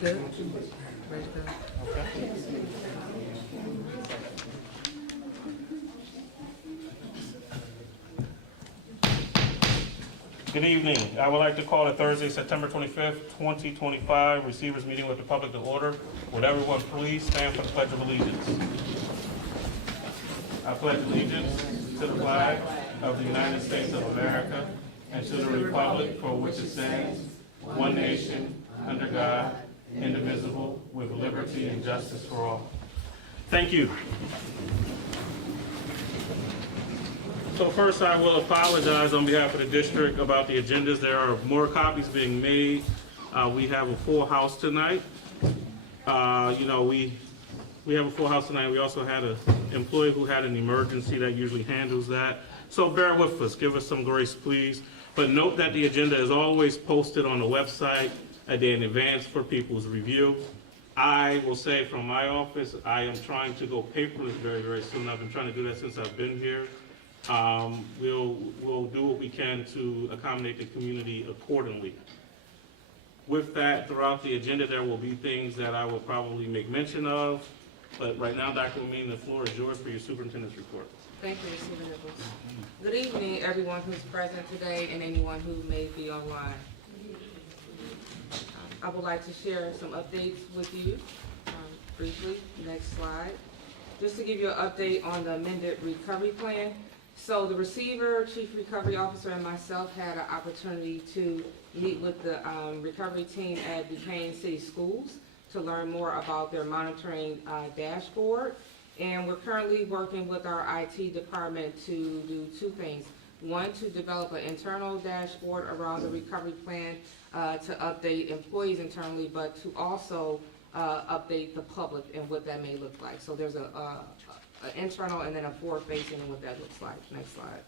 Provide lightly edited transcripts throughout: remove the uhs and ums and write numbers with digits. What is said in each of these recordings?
good? Ready to go? Good evening. I would like to call it Thursday, September 25th, 2025, Receivers Meeting with the Public to order. Would everyone please stand for the Pledge of Allegiance? I pledge allegiance to the flag of the United States of America and to the republic for which it stands, one nation, under God, indivisible, with liberty and justice for all. Thank you. So first, I will apologize on behalf of the district about the agendas. There are more copies being made. We have a full house tonight. We have a full house tonight. We also had an employee who had an emergency that usually handles that. So bear with us. Give us some grace, please. But note that the agenda is always posted on the website a day in advance for people's review. I will say from my office, I am trying to go paperless very, very soon. I've been trying to do that since I've been here. We'll do what we can to accommodate the community accordingly. With that, throughout the agenda, there will be things that I will probably make mention of. But right now, Dr. Amin, the floor is yours for your superintendent's report. Thank you, Superintendent Nichols. Good evening, everyone who's present today and anyone who may be online. I would like to share some updates with you briefly. Next slide. Just to give you an update on the amended recovery plan. So the receiver, chief recovery officer, and myself had an opportunity to meet with the recovery team at Buchanan City Schools to learn more about their monitoring dashboard. And we're currently working with our IT department to do two things. One, to develop an internal dashboard around the recovery plan to update employees internally, but to also update the public and what that may look like. So there's an internal and then a forward-facing and what that looks like. Next slide.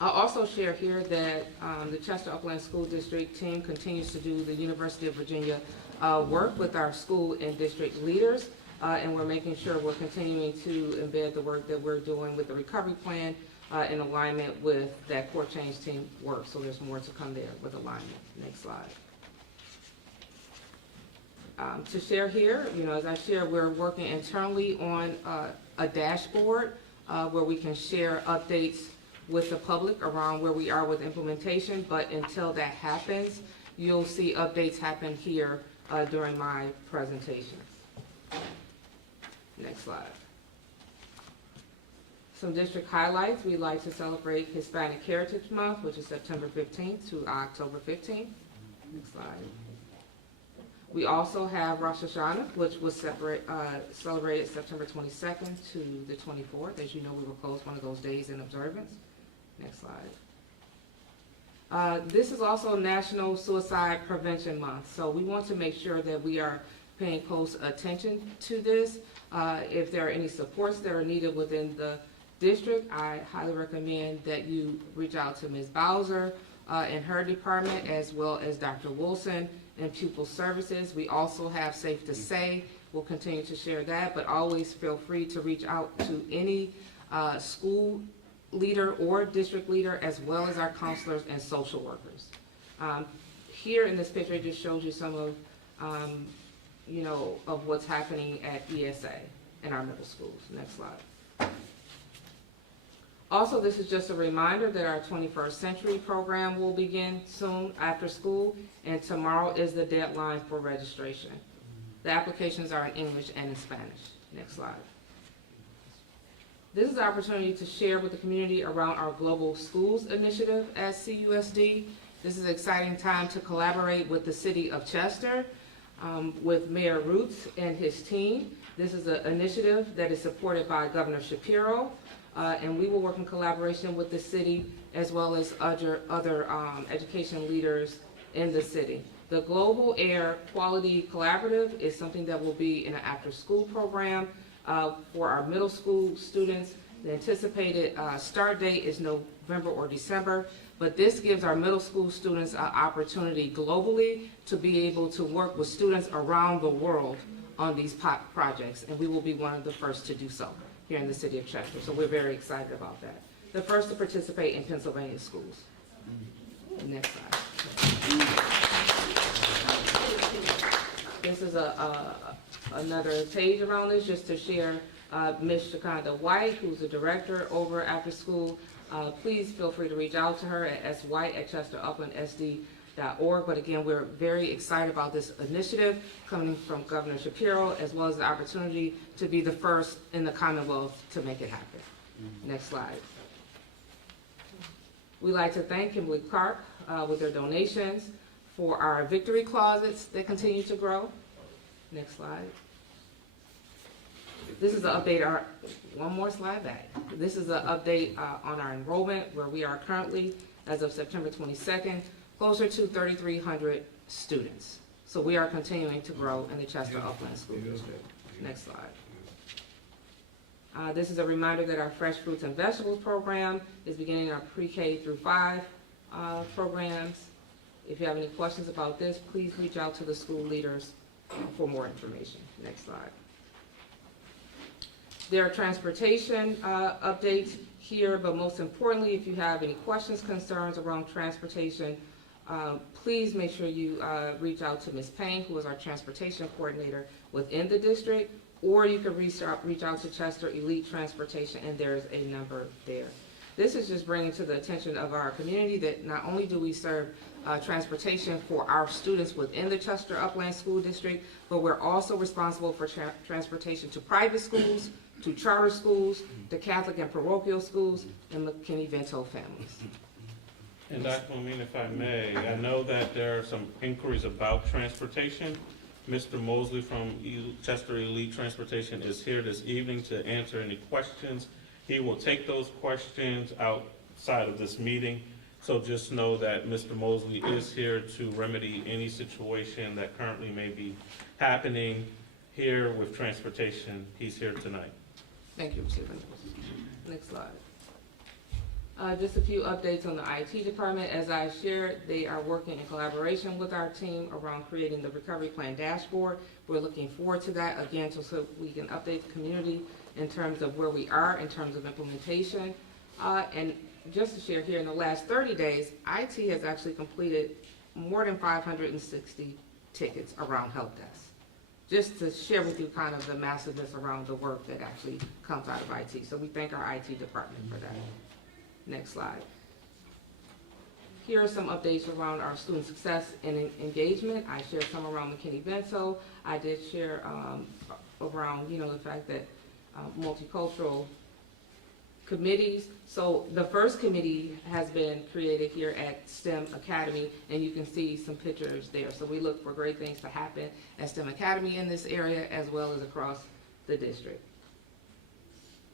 I'll also share here that the Chester Upland School District team continues to do the University of Virginia work with our school and district leaders, and we're making sure we're continuing to embed the work that we're doing with the recovery plan in alignment with that core change team work. So there's more to come there with alignment. Next slide. To share here, as I share, we're working internally on a dashboard where we can share updates with the public around where we are with implementation, but until that happens, you'll see updates happen here during my presentation. Next slide. Some district highlights. We'd like to celebrate Hispanic Heritage Month, which is September 15th to October 15th. Next slide. We also have Rosh Hashanah, which was celebrated September 22nd to the 24th. As you know, we were closed one of those days in observance. Next slide. This is also National Suicide Prevention Month, so we want to make sure that we are paying close attention to this. If there are any supports that are needed within the district, I highly recommend that you reach out to Ms. Bowser and her department, as well as Dr. Wilson and Pupil Services. We also have Safe to Say. We'll continue to share that, but always feel free to reach out to any school leader or district leader, as well as our counselors and social workers. Here in this picture, it just shows you some of, of what's happening at ESA in our middle schools. Next slide. Also, this is just a reminder that our 21st Century program will begin soon after school, and tomorrow is the deadline for registration. The applications are in English and in Spanish. Next slide. This is an opportunity to share with the community around our Global Schools Initiative at CUSD. This is an exciting time to collaborate with the City of Chester, with Mayor Roots and his team. This is an initiative that is supported by Governor Shapiro, and we will work in collaboration with the city as well as other education leaders in the city. The Global Air Quality Collaborative is something that will be in an after-school program for our middle school students. The anticipated start date is November or December, but this gives our middle school students an opportunity globally to be able to work with students around the world on these projects, and we will be one of the first to do so here in the City of Chester. So we're very excited about that. The first to participate in Pennsylvania schools. Next slide. is another page around this, just to share, Ms. Shakonda White, who's the director over after school. Please feel free to reach out to her at swhite@chesteruplandsd.org. But again, we're very excited about this initiative coming from Governor Shapiro, as well as the opportunity to be the first in the Commonwealth to make it happen. Next slide. We'd like to thank Kimberly Clark with their donations for our victory closets that continue to grow. Next slide. This is an update, one more slide back. This is an update on our enrollment, where we are currently, as of September 22nd, closer to 3,300 students. So we are continuing to grow in the Chester Upland School District. Next slide. This is a reminder that our Fresh Fruits and Vegetables program is beginning our pre-K through 5 programs. If you have any questions about this, please reach out to the school leaders for more information. Next slide. There are transportation updates here, but most importantly, if you have any questions, concerns around transportation, please make sure you reach out to Ms. Payne, who is our transportation coordinator within the district, or you can reach out to Chester Elite Transportation, and there's a number there. This is just bringing to the attention of our community that not only do we serve transportation for our students within the Chester Upland School District, but we're also responsible for transportation to private schools, to charter schools, to Catholic and parochial schools, and McKinney-Vento families. And Dr. Momin, if I may, I know that there are some inquiries about transportation. Mr. Mosley from Chester Elite Transportation is here this evening to answer any questions. He will take those questions outside of this meeting. So just know that Mr. Mosley is here to remedy any situation that currently may be happening here with transportation. He's here tonight. Thank you, Mr. Superintendent. Next slide. Just a few updates on the IT department. As I shared, they are working in collaboration with our team around creating the recovery plan dashboard. We're looking forward to that, again, so we can update the community in terms of where we are in terms of implementation. And just to share here, in the last 30 days, IT has actually completed more than 560 tickets around help desk. Just to share with you kind of the massiveness around the work that actually comes out of IT. So we thank our IT department for that. Next slide. Here are some updates around our student success and engagement. I shared some around McKinney-Vento. I did share around, the fact that multicultural committees. So the first committee has been created here at STEM Academy, and you can see some pictures there. So we look for great things to happen at STEM Academy in this area, as well as across the district.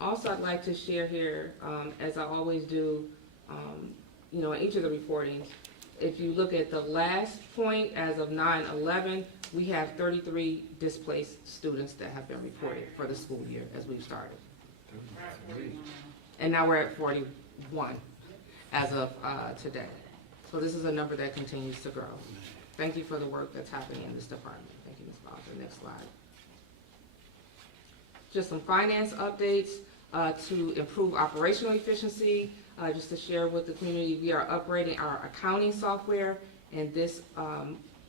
Also, I'd like to share here, as I always do, in each of the reportings, if you look at the last point, as of 9/11, we have 33 displaced students that have been reported for the school year as we've started. And now we're at 41 as of today. So this is a number that continues to grow. Thank you for the work that's happening in this department. Thank you, Ms. Bowser. Next slide. Just some finance updates to improve operational efficiency. Just to share with the community, we are upgrading our accounting software, and this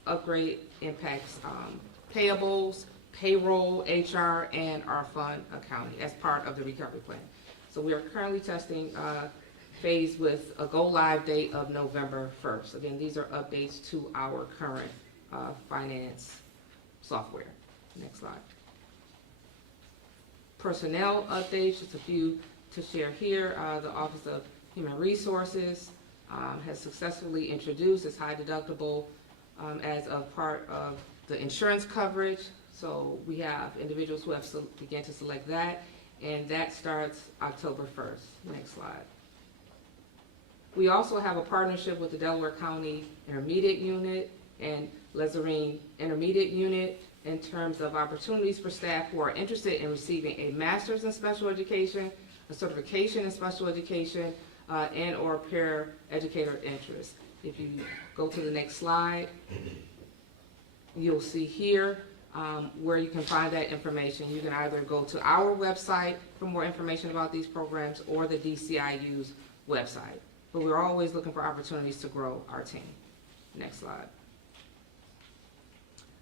upgrade impacts payables, payroll, HR, and our fund accounting as part of the recovery plan. So we are currently testing phase with a go-live date of November 1st. Again, these are updates to our current finance software. Next slide. Personnel updates, just a few to share here. The Office of Human Resources has successfully introduced its high deductible as a part of the insurance coverage. So we have individuals who have began to select that, and that starts October 1st. Next slide. We also have a partnership with the Delaware County Intermediate Unit and Lezarine Intermediate Unit in terms of opportunities for staff who are interested in receiving a master's in special education, a certification in special education, and or paraeducator interest. If you go to the next slide, you'll see here where you can find that information. You can either go to our website for more information about these programs or the DCIU's website. But we're always looking for opportunities to grow our team. Next slide.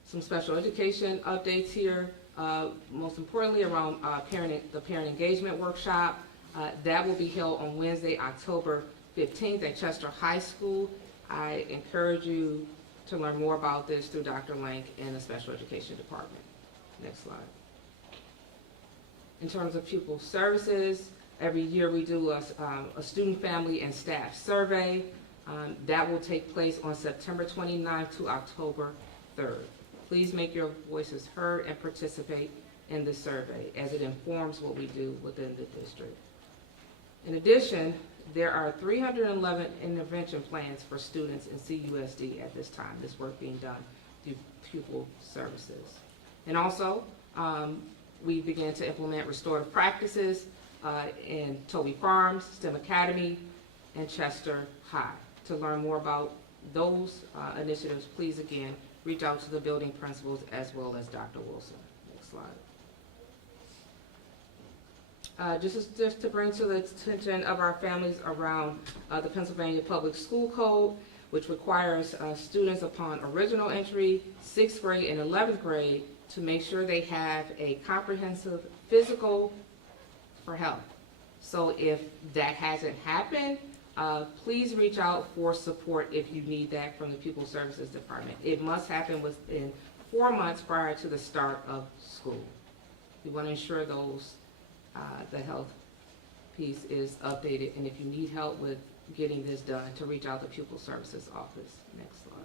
Some special education updates here, most importantly around the parent engagement workshop. That will be held on Wednesday, October 15th at Chester High School. I encourage you to learn more about this through Dr. Lank and the special education department. Next slide. In terms of pupil services, every year we do a student, family, and staff survey. That will take place on September 29th to October 3rd. Please make your voices heard and participate in the survey as it informs what we do within the district. In addition, there are 311 intervention plans for students in CUSD at this time, this work being done through pupil services. And also, we began to implement restorative practices in Toby Farms, STEM Academy, and Chester High. To learn more about those initiatives, please again, reach out to the building principals as well as Dr. Wilson. Next slide. Just to bring to the attention of our families around the Pennsylvania Public School Code, which requires students upon original entry, 6th grade and 11th grade, to make sure they have a comprehensive physical for health. So if that hasn't happened, please reach out for support if you need that from the Pupil Services Department. It must happen within 4 months prior to the start of school. We want to ensure the health piece is updated, and if you need help with getting this done, to reach out to Pupil Services Office. Next slide.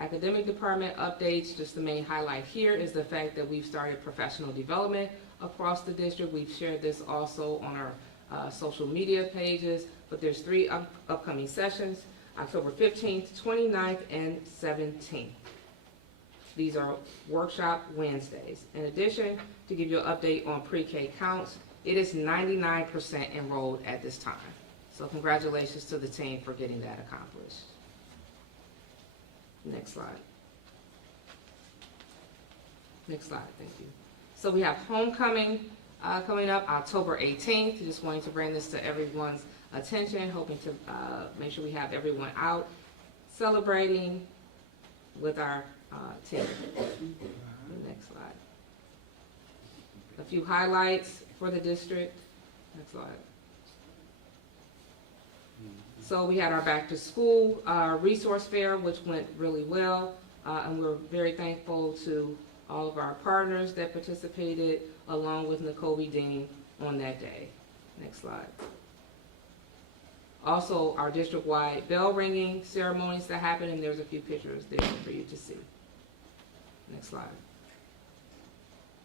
Academic department updates, just the main highlight here is the fact that we've started professional development across the district. We've shared this also on our social media pages, but there's 3 upcoming sessions, October 15th, 29th, and 17th. These are workshop Wednesdays. In addition, to give you an update on pre-K counts, it is 99% enrolled at this time. So congratulations to the team for getting that accomplished. Next slide. Next slide, thank you. So we have homecoming coming up October 18th. Just wanting to bring this to everyone's attention, hoping to make sure we have everyone out celebrating with our team. Next slide. A few highlights for the district. Next slide. So we had our back to school resource fair, which went really well, and we're very thankful to all of our partners that participated, along with Nicole Dean on that day. Next slide. Also, our district-wide bell ringing ceremonies that happened, and there's a few pictures there for you to see. Next slide.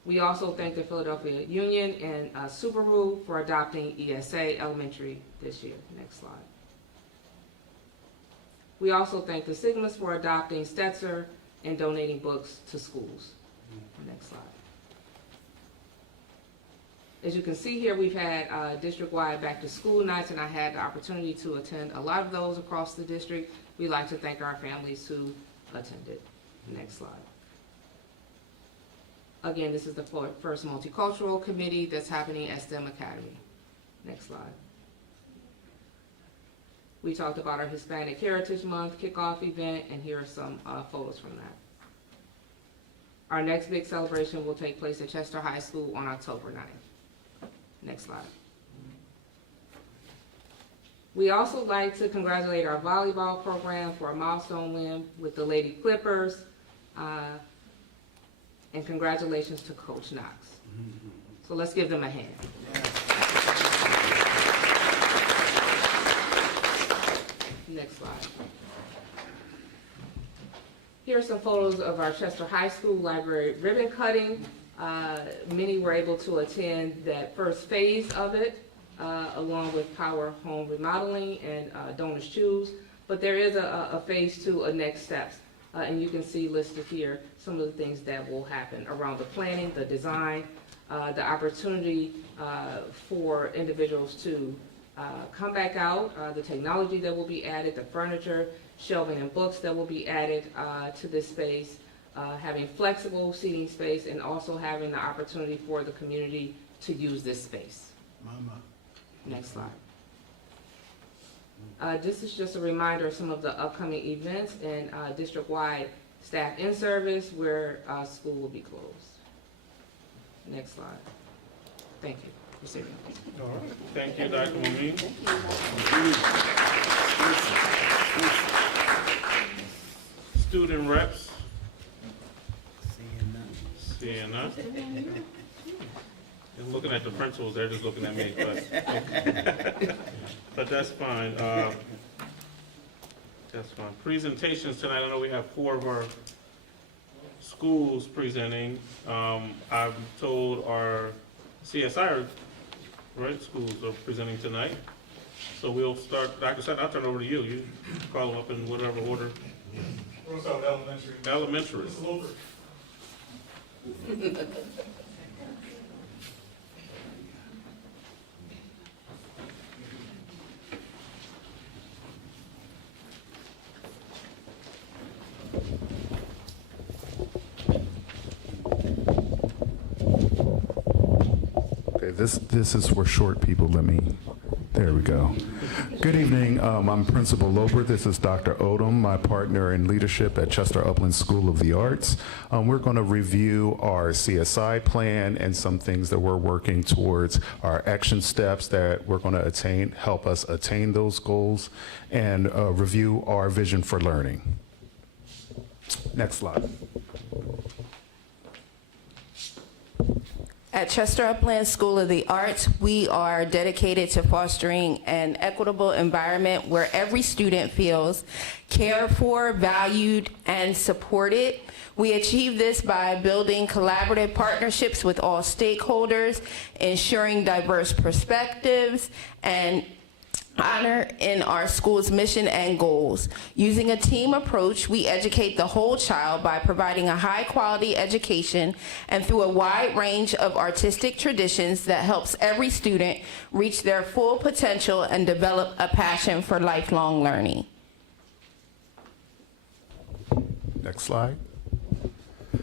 We also thank the Philadelphia Union and Subaru for adopting ESA Elementary this year. Next slide. We also thank the Sigmas for adopting Stetzer and donating books to schools. Next slide. As you can see here, we've had district-wide back-to-school nights, and I had the opportunity to attend a lot of those across the district. We'd like to thank our families who attended. Next slide. Again, this is the first multicultural committee that's happening at STEM Academy. Next slide. We talked about our Hispanic Heritage Month kickoff event, and here are some photos from that. Our next big celebration will take place at Chester High School on October 9th. Next slide. We also like to congratulate our volleyball program for a milestone win with the Lady Clippers, and congratulations to Coach Knox. So let's give them a hand. Next slide. Here are some photos of our Chester High School library ribbon cutting. Many were able to attend that first phase of it, along with Power Home Remodeling and Donors Choose. But there is a phase 2, a next steps. And you can see listed here some of the things that will happen around the planning, the design, the opportunity for individuals to come back out, the technology that will be added, the furniture, shelving and books that will be added to this space, having flexible seating space, and also having the opportunity for the community to use this space. Next slide. This is just a reminder of some of the upcoming events and district-wide staff in service where school will be closed. Next slide. Thank you. Mr. Evans. All right. Thank you, Dr. Momin. Student reps? Seeing none. I'm looking at the principals, they're just looking at me, but that's fine. That's fine. Presentations tonight, I know we have 4 of our schools presenting. I'm told our CSI, right, schools are presenting tonight. So we'll start, Dr. Sutton, I'll turn it over to you. You call them up in whatever order. We're gonna start with elementary. Elementary. Mr. Loper. Okay, this is for short people. There we go. Good evening. I'm Principal Loper. This is Dr. Odom, my partner in leadership at Chester Upland School of the Arts. We're going to review our CSI plan and some things that we're working towards, our action steps that we're going to help us attain those goals, and review our vision for learning. Next slide. At Chester Upland School of the Arts, we are dedicated to fostering an equitable environment where every student feels cared for, valued, and supported. We achieve this by building collaborative partnerships with all stakeholders, ensuring diverse perspectives, and honor in our school's mission and goals. Using a team approach, we educate the whole child by providing a high-quality education and through a wide range of artistic traditions that helps every student reach their full potential and develop a passion for lifelong learning. Next slide.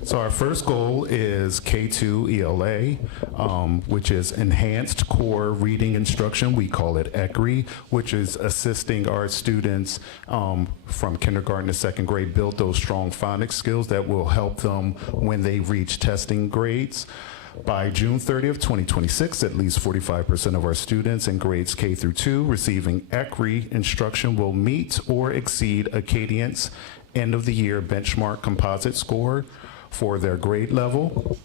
So our first goal is K2 ELA, which is Enhanced Core Reading Instruction. We call it ECRI, which is assisting our students from kindergarten to 2nd grade build those strong phonics skills that will help them when they reach testing grades. By June 30th, 2026, at least 45% of our students in grades K through 2 receiving ECRI instruction will meet or exceed Acadient's end of the year benchmark composite score for their grade level.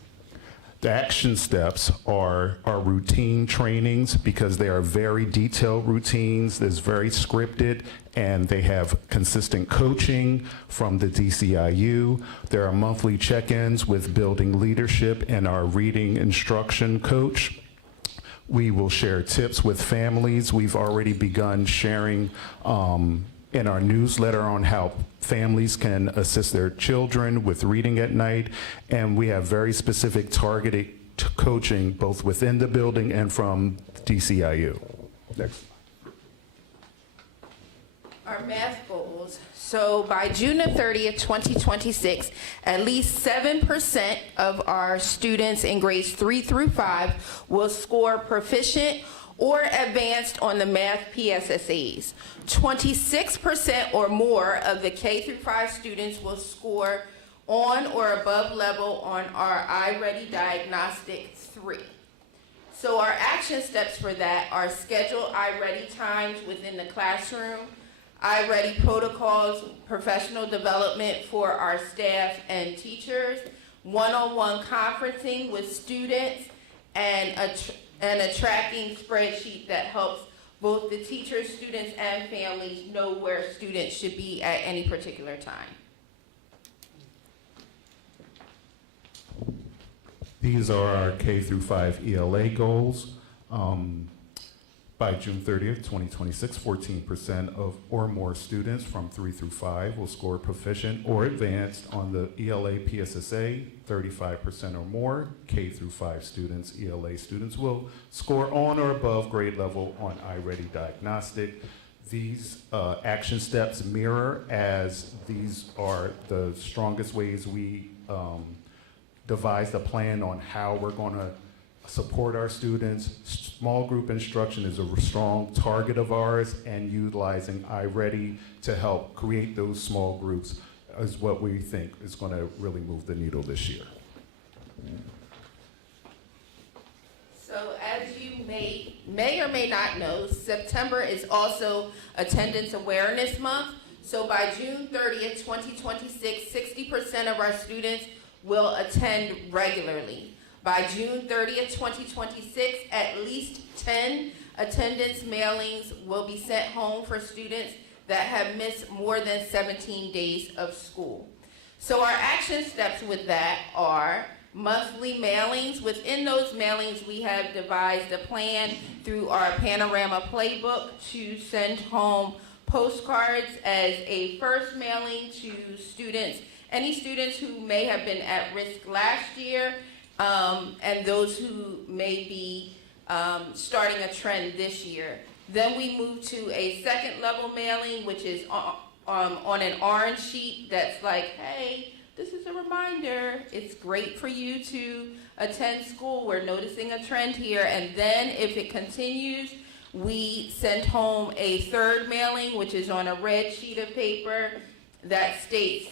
The action steps are our routine trainings because they are very detailed routines, that's very scripted, and they have consistent coaching from the DCIU. There are monthly check-ins with building leadership and our reading instruction coach. We will share tips with families. We've already begun sharing in our newsletter on how families can assist their children with reading at night, and we have very specific targeted coaching both within the building and from DCIU. Next. Our math goals. So by June 30th, 2026, at least 7% of our students in grades 3 through 5 will score proficient or advanced on the math PSSAs. 26% or more of the K through 5 students will score on or above level on our iReady Diagnostic 3. So our action steps for that are schedule iReady times within the classroom, iReady protocols, professional development for our staff and teachers, one-on-one conferencing with students, and a tracking spreadsheet that helps both the teachers, students, and families know where students should be at any particular time. These are our K through 5 ELA goals. By June 30th, 2026, 14% of or more students from 3 through 5 will score proficient or advanced on the ELA PSSA. 35% or more K through 5 students, ELA students, will score on or above grade level on iReady Diagnostic. These action steps mirror as these are the strongest ways we devised a plan on how we're going to support our students. Small group instruction is a strong target of ours, and utilizing iReady to help create those small groups is what we think is going to really move the needle this year. So as you may or may not know, September is also Attendance Awareness Month. So by June 30th, 2026, 60% of our students will attend regularly. By June 30th, 2026, at least 10 attendance mailings will be sent home for students that have missed more than 17 days of school. So our action steps with that are monthly mailings. Within those mailings, we have devised a plan through our Panorama Playbook to send home postcards as a first mailing to students, any students who may have been at risk last year, and those who may be starting a trend this year. Then we move to a second level mailing, which is on an orange sheet that's like, hey, this is a reminder. It's great for you to attend school. We're noticing a trend here. And then if it continues, we send home a third mailing, which is on a red sheet of paper that states,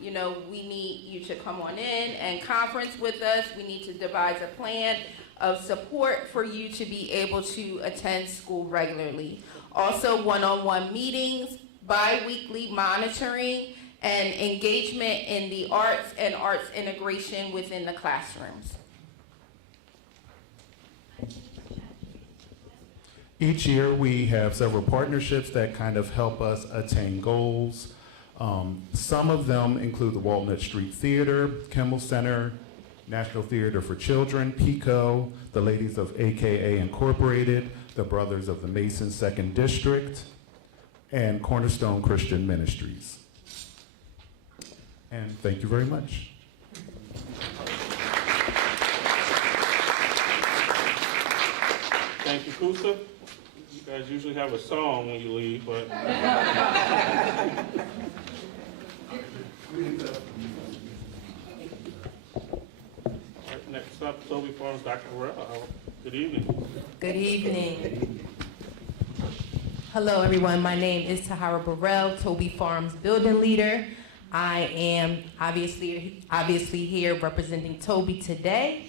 we need you to come on in and conference with us. We need to devise a plan of support for you to be able to attend school regularly. Also, one-on-one meetings, bi-weekly monitoring, and engagement in the arts and arts integration within the classrooms. Each year, we have several partnerships that kind of help us attain goals. Some of them include the Walnut Street Theater, Kimmel Center, National Theater for Children, PICO, the Ladies of AKA Incorporated, the Brothers of the Mason 2nd District, and Cornerstone Christian Ministries. And thank you very much. Thank you, Kusa. You guys usually have a song when you leave, but. All right, next up, Toby Farms, Dr. Burrell. Good evening. Good evening. Hello, everyone. My name is Tahara Burrell, Toby Farms building leader. I am obviously here representing Toby today.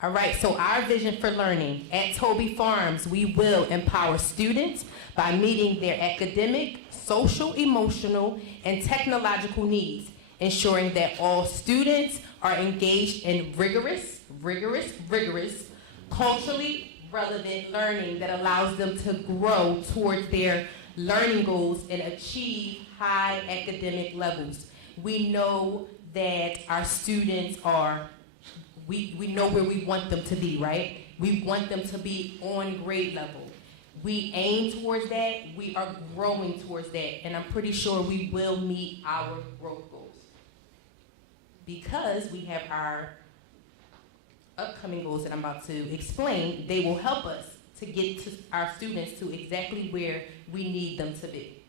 All right, so our vision for learning at Toby Farms, we will empower students by meeting their academic, social, emotional, and technological needs, ensuring that all students are engaged in rigorous, culturally relevant learning that allows them to grow towards their learning goals and achieve high academic levels. We know that our students are, we know where we want them to be, right? We want them to be on grade level. We aim towards that, we are growing towards that, and I'm pretty sure we will meet our growth goals. Because we have our upcoming goals that I'm about to explain, they will help us to get to our students to exactly where we need them to be.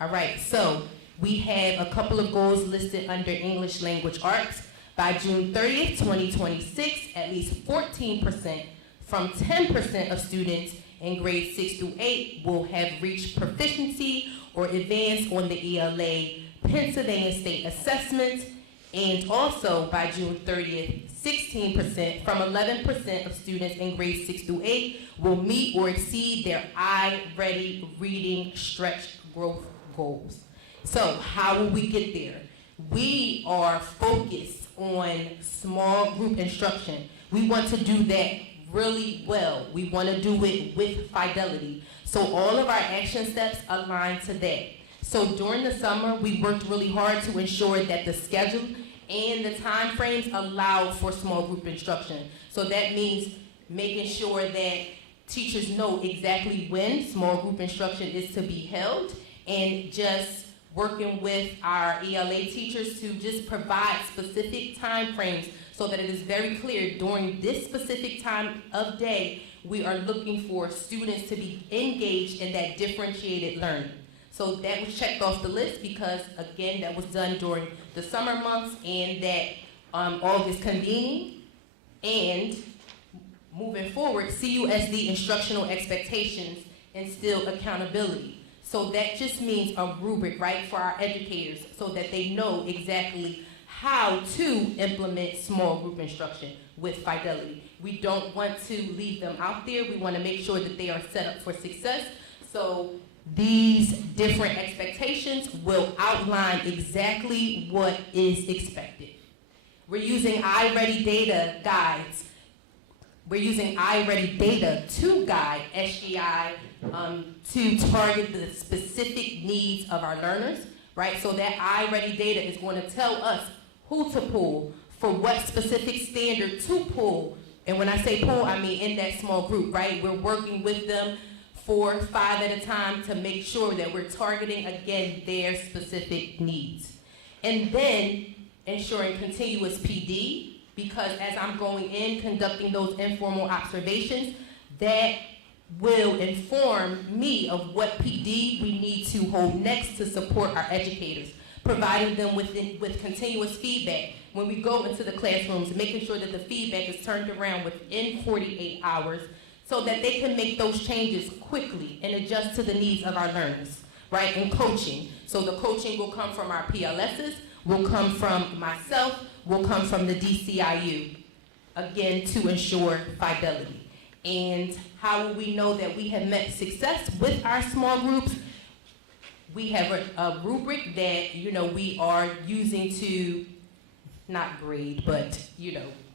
All right, so we have a couple of goals listed under English Language Arts. By June 30th, 2026, at least 14% from 10% of students in grades 6 through 8 will have reached proficiency or advanced on the ELA Pennsylvania State Assessment. And also by June 30th, 16% from 11% of students in grades 6 through 8 will meet or exceed their iReady reading stretch growth goals. So how will we get there? We are focused on small group instruction. We want to do that really well. We want to do it with fidelity. So all of our action steps align to that. So during the summer, we worked really hard to ensure that the schedule and the time frames allow for small group instruction. So that means making sure that teachers know exactly when small group instruction is to be held, and just working with our ELA teachers to just provide specific time frames so that it is very clear during this specific time of day, we are looking for students to be engaged in that differentiated learning. So that was checked off the list because, again, that was done during the summer months and that August convening. And moving forward, CUSD instructional expectations instill accountability. So that just means a rubric, right, for our educators so that they know exactly how to implement small group instruction with fidelity. We don't want to leave them out there. We want to make sure that they are set up for success. So these different expectations will outline exactly what is expected. We're using iReady data guides. We're using iReady data to guide SGI to target the specific needs of our learners, right? So that iReady data is going to tell us who to pull, for what specific standard to pull. And when I say pull, I mean in that small group, right? We're working with them 4, 5 at a time to make sure that we're targeting, again, their specific needs. And then ensuring continuous PD, because as I'm going in, conducting those informal observations, that will inform me of what PD we need to hold next to support our educators, providing them with continuous feedback. When we go into the classrooms, making sure that the feedback is turned around within 48 hours so that they can make those changes quickly and adjust to the needs of our learners, right? And coaching. So the coaching will come from our PLSs, will come from myself, will come from the DCIU, again, to ensure fidelity. And how will we know that we have met success with our small groups? We have a rubric that, we are using to, not grade, but,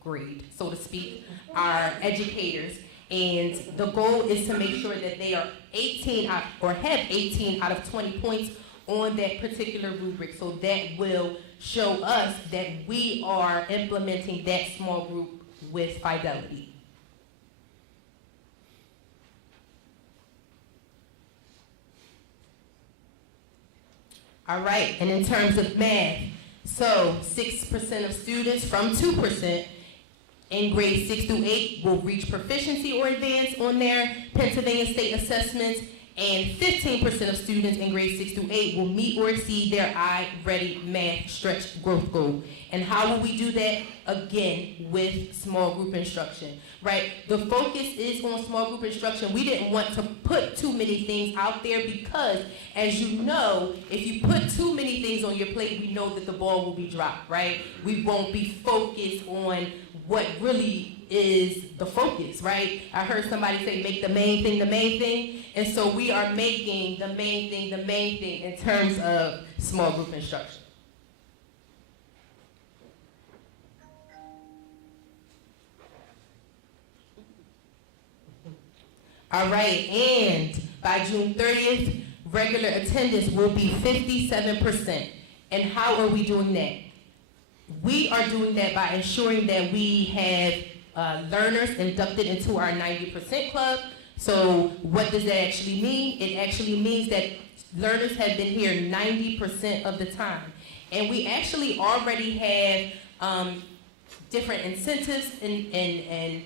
grade, so to speak, our educators. And the goal is to make sure that they are 18 out, or have 18 out of 20 points on that particular rubric. So that will show us that we are implementing that small group with fidelity. All right, and in terms of math, so 6% of students from 2% in grades 6 through 8 will reach proficiency or advance on their Pennsylvania state assessments, and 15% of students in grades 6 through 8 will meet or exceed their iReady math stretch growth goal. And how will we do that? Again, with small group instruction, right? The focus is on small group instruction. We didn't want to put too many things out there because, as you know, if you put too many things on your plate, we know that the ball will be dropped, right? We won't be focused on what really is the focus, right? I heard somebody say, make the main thing the main thing. And so we are making the main thing the main thing in terms of small group instruction. All right, and by June 30th, regular attendance will be 57%. And how are we doing that? We are doing that by ensuring that we have learners inducted into our 90% club. So what does that actually mean? It actually means that learners have been here 90% of the time. And we actually already have different incentives and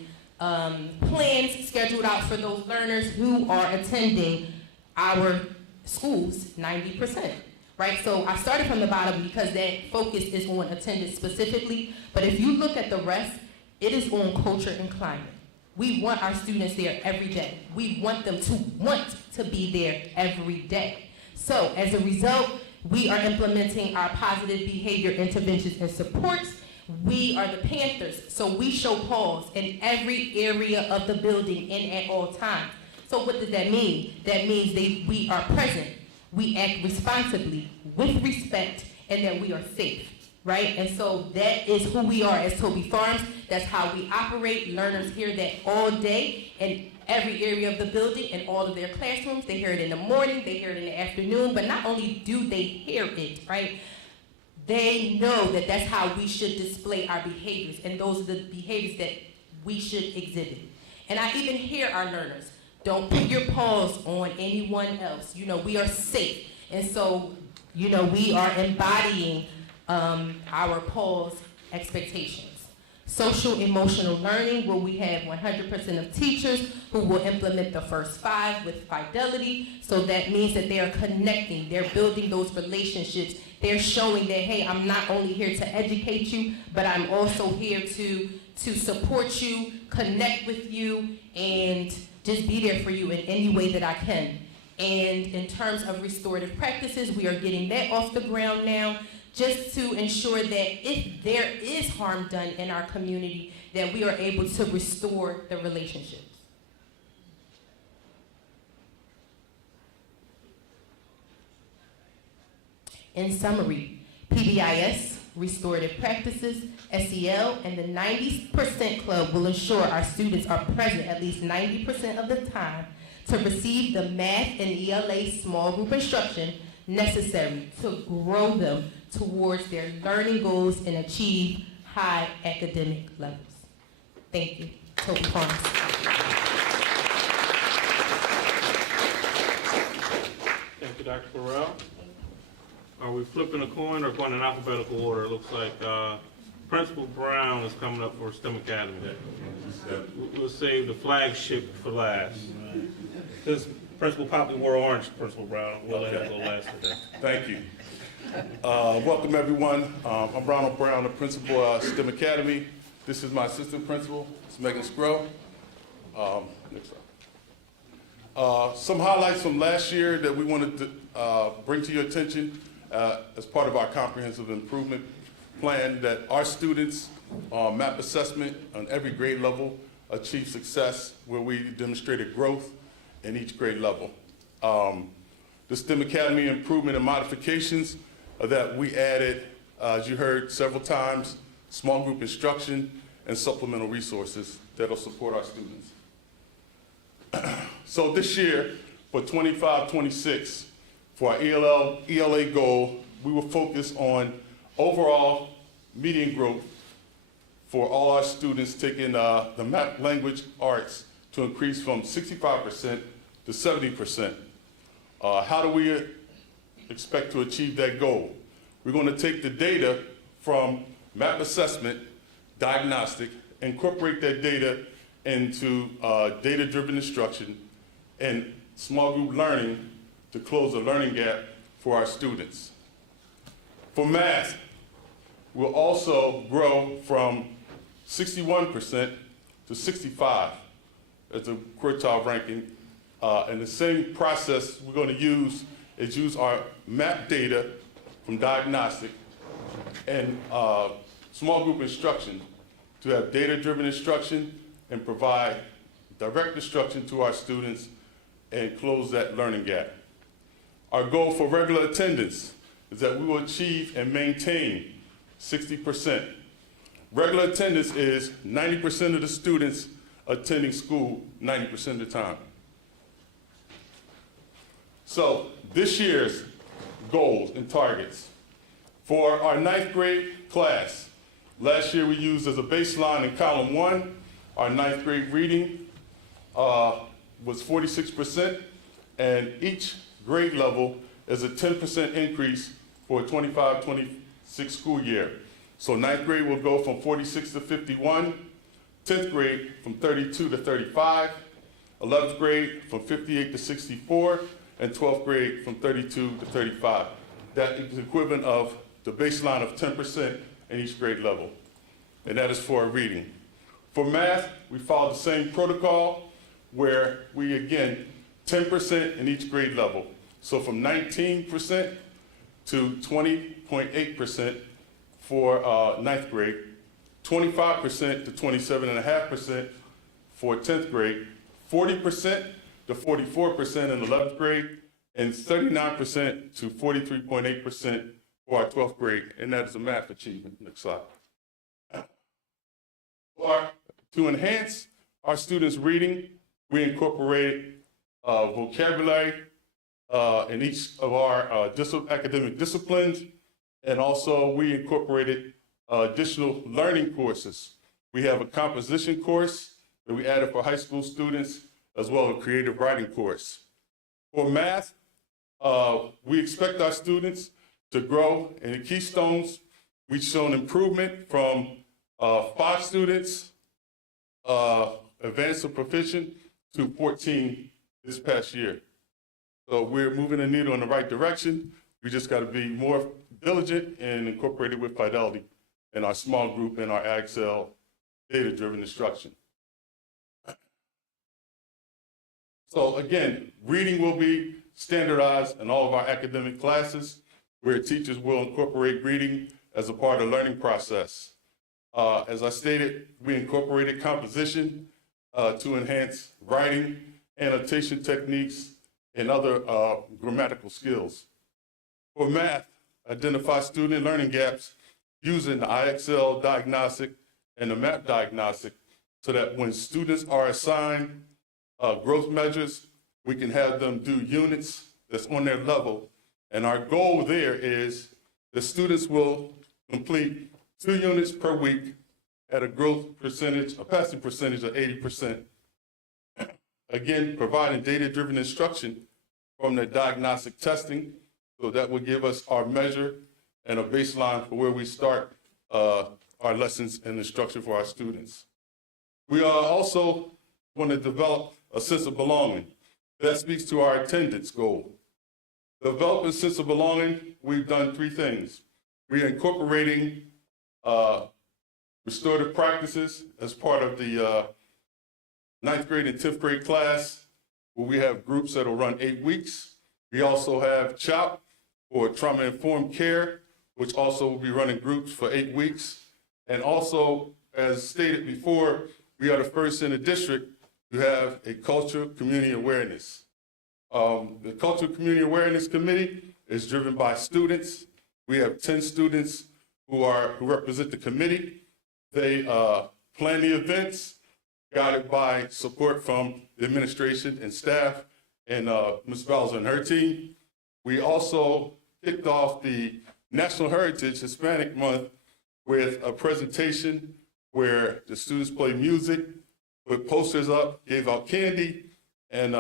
plans scheduled out for those learners who are attending our schools 90%. Right, so I started from the bottom because that focus is on attendance specifically, but if you look at the rest, it is on culture and climate. We want our students there every day. We want them to want to be there every day. So as a result, we are implementing our positive behavior interventions and supports. We are the Panthers, so we show pause in every area of the building and at all times. So what does that mean? That means we are present. We act responsibly, with respect, and that we are safe, right? And so that is who we are as Toby Farms. That's how we operate. Learners hear that all day in every area of the building and all of their classrooms. They hear it in the morning, they hear it in the afternoon, but not only do they hear it, right? They know that that's how we should display our behaviors, and those are the behaviors that we should exhibit. And I even hear our learners. Don't put your paws on anyone else. We are safe. And so, we are embodying our pause expectations. Social emotional learning, where we have 100% of teachers who will implement the first 5 with fidelity. So that means that they are connecting. They're building those relationships. They're showing that, hey, I'm not only here to educate you, but I'm also here to support you, connect with you, and just be there for you in any way that I can. And in terms of restorative practices, we are getting that off the ground now, just to ensure that if there is harm done in our community, that we are able to restore the relationships. In summary, PBIS, restorative practices, SEL, and the 90% Club will ensure our students are present at least 90% of the time to receive the math and ELA small group instruction necessary to grow them towards their learning goals and achieve high academic levels. Thank you. Toby Farms. Thank you, Dr. Farrell. Are we flipping a coin or going in alphabetical order? It looks like Principal Brown is coming up for STEM Academy. We'll save the flagship for last. Since Principal Popley wore orange, Principal Brown, we'll let him go last today. Thank you. Welcome, everyone. I'm Ronald Brown, the principal of STEM Academy. This is my assistant principal, it's Megan Scrow. Next slide. Some highlights from last year that we wanted to bring to your attention as part of our comprehensive improvement plan, that our students on MAP assessment on every grade level achieved success, where we demonstrated growth in each grade level. The STEM Academy improvement and modifications that we added, as you heard several times, small group instruction and supplemental resources that'll support our students. So this year, for 25-26, for our ELA goal, we will focus on overall median growth for all our students taking the MAP language arts to increase from 65% to 70%. How do we expect to achieve that goal? We're going to take the data from MAP assessment, diagnostic, incorporate that data into data-driven instruction and small group learning to close the learning gap for our students. For math, we'll also grow from 61% to 65% as a quartile ranking. And the same process we're going to use is use our MAP data from diagnostic and small group instruction to have data-driven instruction and provide direct instruction to our students and close that learning gap. Our goal for regular attendance is that we will achieve and maintain 60%. Regular attendance is 90% of the students attending school 90% of the time. So this year's goals and targets. For our 9th grade class, last year we used as a baseline in column 1, our 9th grade reading was 46%, and each grade level is a 10% increase for a 25-26 school year. So 9th grade will go from 46 to 51, 10th grade from 32 to 35, 11th grade from 58 to 64, and 12th grade from 32 to 35. That is the equivalent of the baseline of 10% in each grade level, and that is for reading. For math, we follow the same protocol where we, again, 10% in each grade level. So from 19% to 20.8% for 9th grade, 25% to 27.5% for 10th grade, 40% to 44% in 11th grade, and 39% to 43.8% for our 12th grade, and that is a math achievement. Next slide. To enhance our students' reading, we incorporated vocabulary in each of our academic disciplines, and also we incorporated additional learning courses. We have a composition course that we added for high school students, as well as a creative writing course. For math, we expect our students to grow in the Keystones. We've shown improvement from 5 students, advanced or proficient, to 14 this past year. So we're moving the needle in the right direction. We just got to be more diligent and incorporate it with fidelity in our small group and our Excel data-driven instruction. So again, reading will be standardized in all of our academic classes, where teachers will incorporate reading as a part of the learning process. As I stated, we incorporated composition to enhance writing, annotation techniques, and other grammatical skills. For math, identify student learning gaps using the IXL diagnostic and the MAP diagnostic, so that when students are assigned growth measures, we can have them do units that's on their level. And our goal there is the students will complete 2 units per week at a growth percentage, a passing percentage of 80%. Again, providing data-driven instruction from the diagnostic testing, so that will give us our measure and a baseline for where we start our lessons and instruction for our students. We are also want to develop a sense of belonging. That speaks to our attendance goal. Develop a sense of belonging, we've done 3 things. We are incorporating restorative practices as part of the 9th grade and 10th grade class, where we have groups that will run 8 weeks. We also have CHOP, or trauma-informed care, which also will be running groups for 8 weeks. And also, as stated before, we are the first in the district to have a culture community awareness. The Cultural Community Awareness Committee is driven by students. We have 10 students who represent the committee. They plan the events, guided by support from the administration and staff and Ms. Bowser and her team. We also kicked off the National Heritage Hispanic Month with a presentation where the students play music, put posters up, gave out candy, and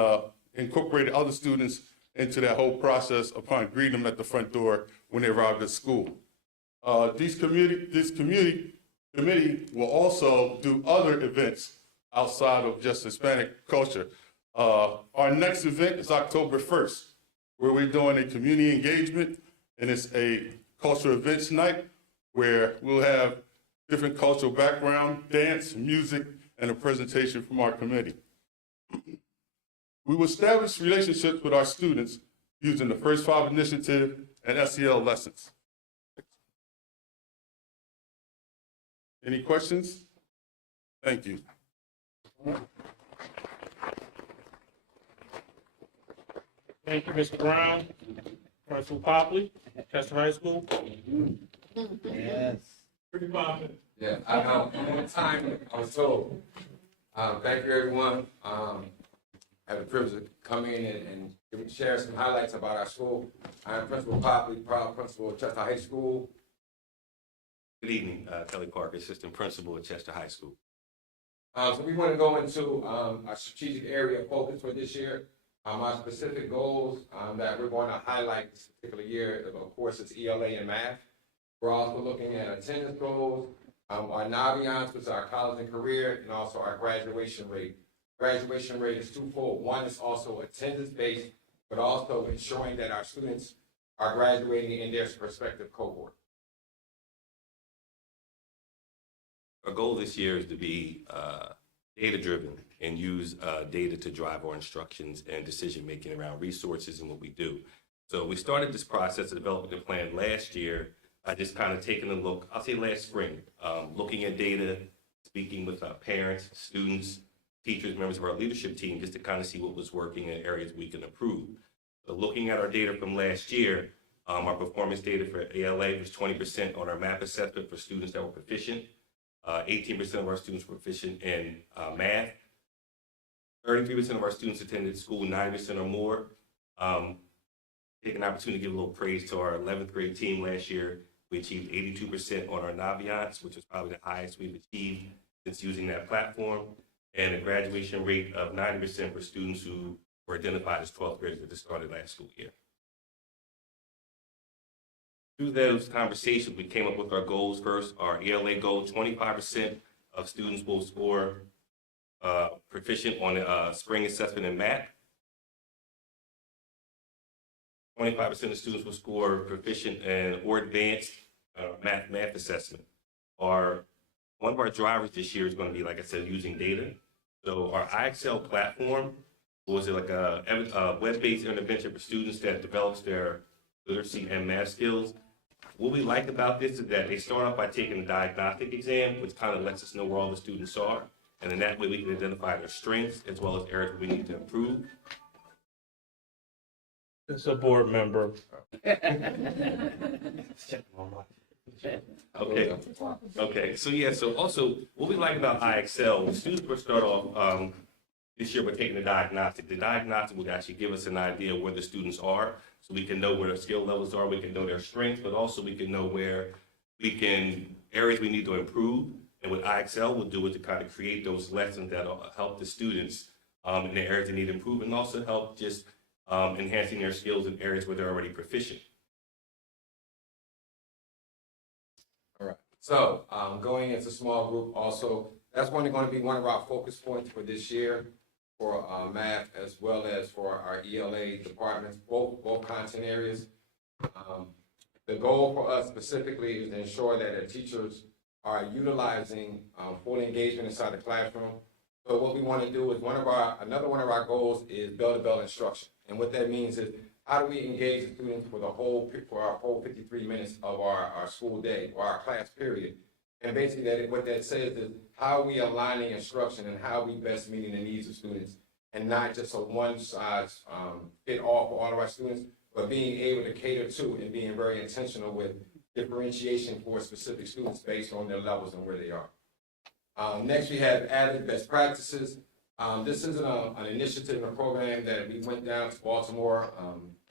incorporated other students into that whole process upon greeting them at the front door when they arrived at school. This committee will also do other events outside of just Hispanic culture. Our next event is October 1st, where we're doing a community engagement, and it's a cultural events night where we'll have different cultural background, dance, music, and a presentation from our committee. We will establish relationships with our students using the First 5 initiative and SEL lessons. Any questions? Thank you. Thank you, Mr. Brown. Principal Popley, Chester High School. Yes. Pretty confident. Yeah, I'm on time, I was told. Thank you, everyone. I have the privilege of coming in and share some highlights about our school. I'm Principal Popley, proud principal of Chester High School. Good evening, Kelly Parker, Assistant Principal at Chester High School. So we want to go into our strategic area of focus for this year. Our specific goals that we're going to highlight this particular year, of course, is ELA and math. We're also looking at attendance goals, our Naviance, which is our college and career, and also our graduation rate. Graduation rate is twofold. One is also attendance-based, but also ensuring that our students are graduating in their respective cohort. Our goal this year is to be data-driven and use data to drive our instructions and decision-making around resources and what we do. So we started this process of developing the plan last year, just kind of taking a look, I'll say last spring, looking at data, speaking with parents, students, teachers, members of our leadership team, just to kind of see what was working and areas we can improve. So looking at our data from last year, our performance data for ALA was 20% on our MAP assessment for students that were proficient. 18% of our students were proficient in math. 33% of our students attended school 9% or more. Take an opportunity to give a little praise to our 11th grade team last year. We achieved 82% on our Naviance, which was probably the highest we've achieved since using that platform, and a graduation rate of 90% for students who were identified as 12th graders at the start of last school year. Through those conversations, we came up with our goals first. Our ELA goal, 25% of students will score proficient on the spring assessment in math. 25% of students will score proficient or advanced math assessment. One of our drivers this year is going to be, like I said, using data. So our IXL platform was it like a web-based intervention for students that develops their literacy and math skills. What we like about this is that they start off by taking a diagnostic exam, which kind of lets us know where all the students are. And then that way we can identify their strengths as well as areas we need to improve. It's a board member. Okay. Okay. So yeah. So also, what we like about IXL, when students will start off this year, we're taking the diagnostic. The diagnostic will actually give us an idea of where the students are, so we can know where their skill levels are. We can know their strengths, but also we can know where areas we need to improve. And what IXL will do is to kind of create those lessons that'll help the students in the areas they need to improve, and also help just enhancing their skills in areas where they're already proficient. All right. So going into small group also, that's going to be one of our focus points for this year for math as well as for our ELA departments, both content areas. The goal for us specifically is to ensure that the teachers are utilizing full engagement inside the classroom. So what we want to do is another one of our goals is bell-to-bell instruction. And what that means is, how do we engage the students for our whole 53 minutes of our school day or our class period? And basically what that says is, how are we aligning instruction and how are we best meeting the needs of students, and not just a one size fit all for all of our students, but being able to cater to and being very intentional with differentiation for specific students based on their levels and where they are. Next, we have added best practices. This is an initiative and a program that we went down to Baltimore,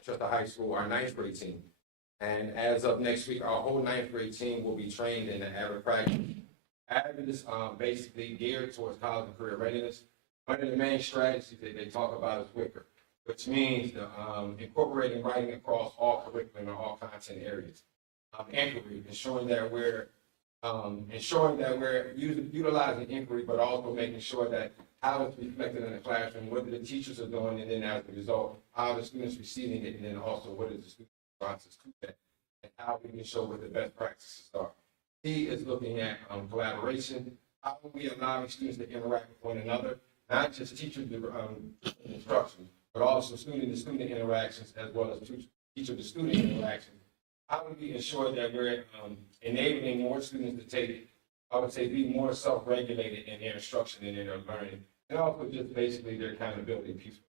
Chester High School, our 9th grade team. And as of next week, our whole 9th grade team will be trained in the AVID practice. AVID is basically geared towards college and career readiness. One of the main strategies that they talk about is WICR, which means incorporating writing across all curriculum and all content areas. Inquiry, ensuring that we're utilizing inquiry, but also making sure that how it's reflected in the classroom, what the teachers are doing, and then as a result, how the students receiving it, and then also what is the student responses to that, and how we can show what the best practices are. He is looking at collaboration. How are we allowing students to interact with one another, not just teacher instruction, but also student-to-student interactions as well as teacher-to-student interactions. How do we ensure that we're enabling more students to be more self-regulated in their instruction and in their learning, and also just basically their accountability piece.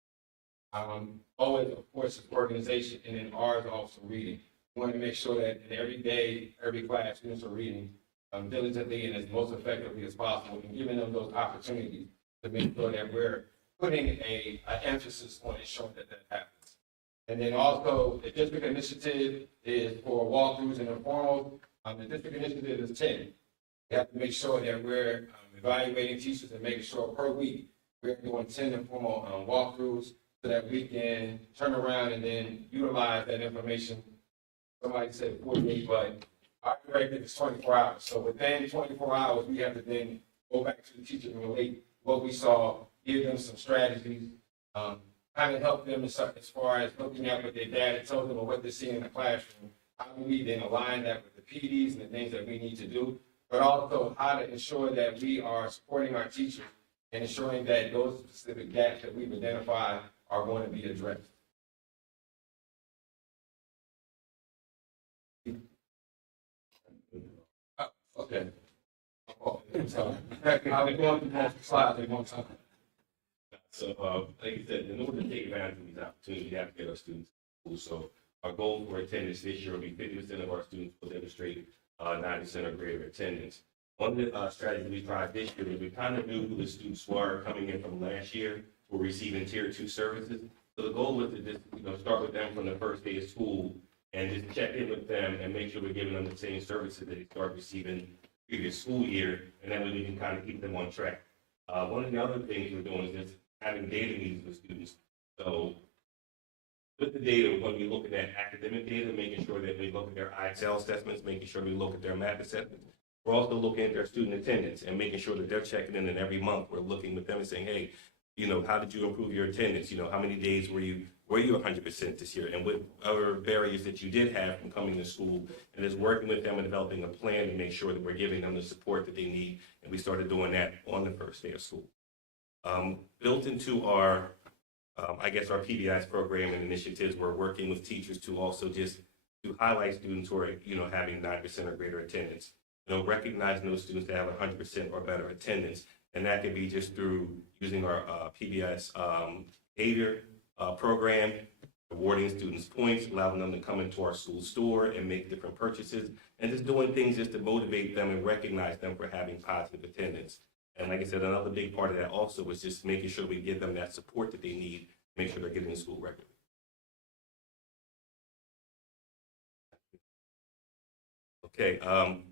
Always, of course, is organization, and then R is also reading. We want to make sure that in every day, every class, students are reading diligently and as most effectively as possible, and giving them those opportunities to make sure that we're putting an emphasis on ensuring that happens. And then also, the district initiative is for walkthroughs and informals. The district initiative is 10. We have to make sure that we're evaluating teachers and making sure per week we're doing 10 informal walkthroughs so that we can turn around and then utilize that information. Somebody said 48, but our directive is 24 hours. So within 24 hours, we have to then go back to the teacher and relate what we saw, give them some strategies, kind of help them as far as looking at what their data tells them or what they're seeing in the classroom. How do we then align that with the PDs and the things that we need to do, but also how to ensure that we are supporting our teachers and ensuring that those specific gaps that we've identified are going to be addressed. Okay. So, I was going through multiple slides at one time. So, like you said, in order to take advantage of these opportunities, we have to get our students to school. So our goal for attendance this year will be 50% of our students will demonstrate 90% or greater attendance. One of the strategies we tried this year is we kind of knew who the students were coming in from last year who were receiving Tier 2 services. So the goal was to just start with them from the first day of school and just check in with them and make sure we're giving them the same services that they start receiving previous school year, and then we can kind of keep them on track. One of the other things we're doing is just having data meetings with students. So with the data, we're going to be looking at academic data, making sure that we look at their IXL assessments, making sure we look at their math assessments. We're also looking at their student attendance and making sure that they're checking in, and every month we're looking with them and saying, hey, how did you improve your attendance? How many days were you 100% this year? And what other barriers that you did have from coming to school, and just working with them and developing a plan to make sure that we're giving them the support that they need. And we started doing that on the first day of school. Built into our I guess, our PBIS program and initiatives. We're working with teachers to also just to highlight students who are, having 9% or greater attendance. Recognizing those students that have 100% or better attendance. And that could be just through using our PBIS behavior program, awarding students points, allowing them to come into our school store and make different purchases, and just doing things just to motivate them and recognize them for having positive attendance. And like I said, another big part of that also was just making sure we give them that support that they need, make sure they're getting to school regularly. Okay,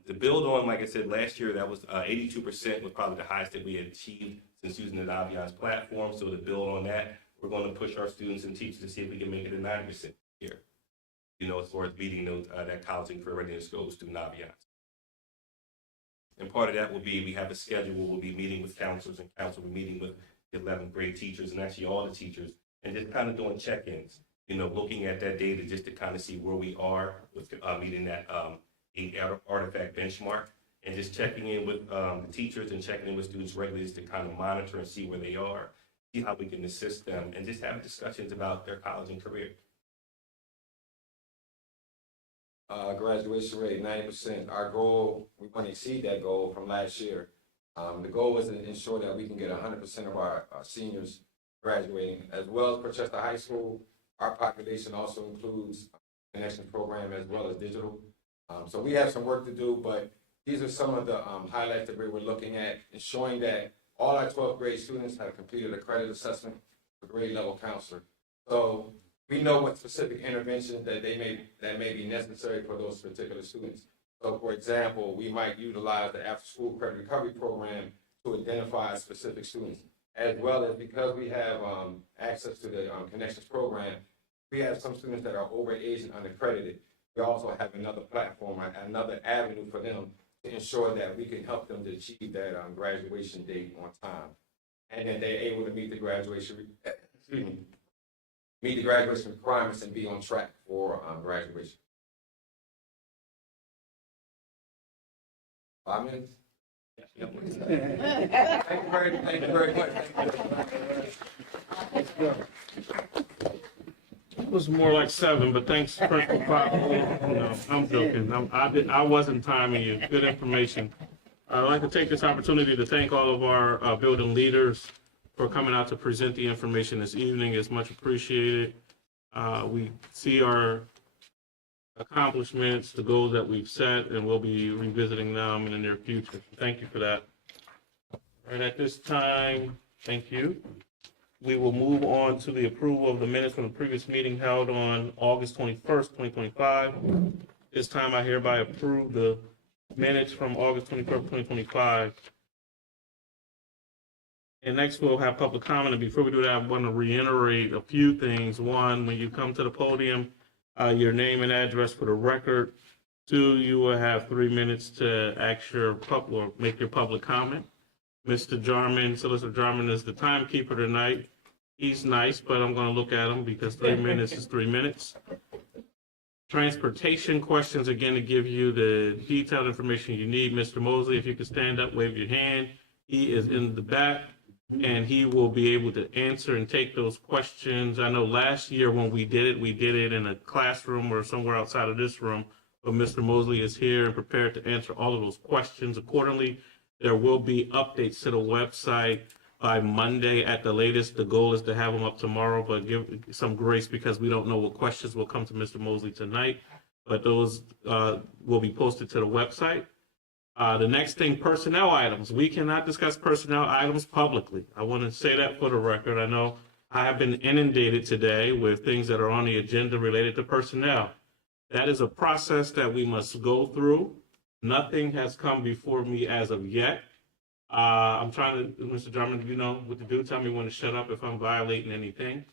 to build on, like I said, last year, that was 82% was probably the highest that we had achieved since using the Naviance platform. So to build on that, we're going to push our students and teachers to see if we can make it a 90% here, as far as meeting those, that college and career readiness goals through Naviance. And part of that will be, we have a schedule where we'll be meeting with counselors, and council will be meeting with 11th grade teachers, and actually all the teachers, and just kind of doing check-ins, looking at that data just to kind of see where we are with meeting that 8 artifact benchmark, and just checking in with the teachers and checking in with students regularly just to kind of monitor and see where they are, see how we can assist them, and just have discussions about their college and career. Graduation rate, 90%. Our goal, we want to exceed that goal from last year. The goal was to ensure that we can get 100% of our seniors graduating. As well as Portchester High School, our population also includes Connections program as well as digital. So we have some work to do, but these are some of the highlights that we were looking at, ensuring that all our 12th grade students have completed a credit assessment for grade level counselor. So we know what specific interventions that may be necessary for those particular students. So for example, we might utilize the after school credit recovery program to identify specific students, as well as because we have access to the Connections program, we have some students that are overage and unaccredited. We also have another platform, another avenue for them to ensure that we can help them to achieve that graduation date on time. And then they're able to meet the graduation, meet the graduation requirements and be on track for graduation. 5 minutes? Thank you very much. It was more like 7, but thanks, Principal Pop. No, I'm joking. I wasn't timing you. Good information. I'd like to take this opportunity to thank all of our building leaders for coming out to present the information this evening. It's much appreciated. We see our accomplishments, the goals that we've set, and we'll be revisiting them in the near future. Thank you for that. Right at this time, thank you. We will move on to the approval of the minutes from the previous meeting held on August 21st, 2025. This time I hereby approve the minutes from August 21st, 2025. And next we'll have public comment. And before we do that, I want to reiterate a few things. One, when you come to the podium, your name and address for the record. 2, you will have 3 minutes to ask your or make your public comment. Mr. Jarman, Solicitor Jarman is the timekeeper tonight. He's nice, but I'm going to look at him because 3 minutes is 3 minutes. Transportation questions, again, to give you the detailed information you need. Mr. Mosley, if you could stand up, wave your hand. He is in the back, and he will be able to answer and take those questions. I know last year when we did it in a classroom or somewhere outside of this room, but Mr. Mosley is here and prepared to answer all of those questions accordingly. There will be updates to the website by Monday at the latest. The goal is to have them up tomorrow, but give some grace because we don't know what questions will come to Mr. Mosley tonight, but those will be posted to the website. The next thing, personnel items. We cannot discuss personnel items publicly. I want to say that for the record. I know I have been inundated today with things that are on the agenda related to personnel. That is a process that we must go through. Nothing has come before me as of yet. I'm trying to, Mr. Jarman, you know what to do. Tell me when to shut up if I'm violating anything.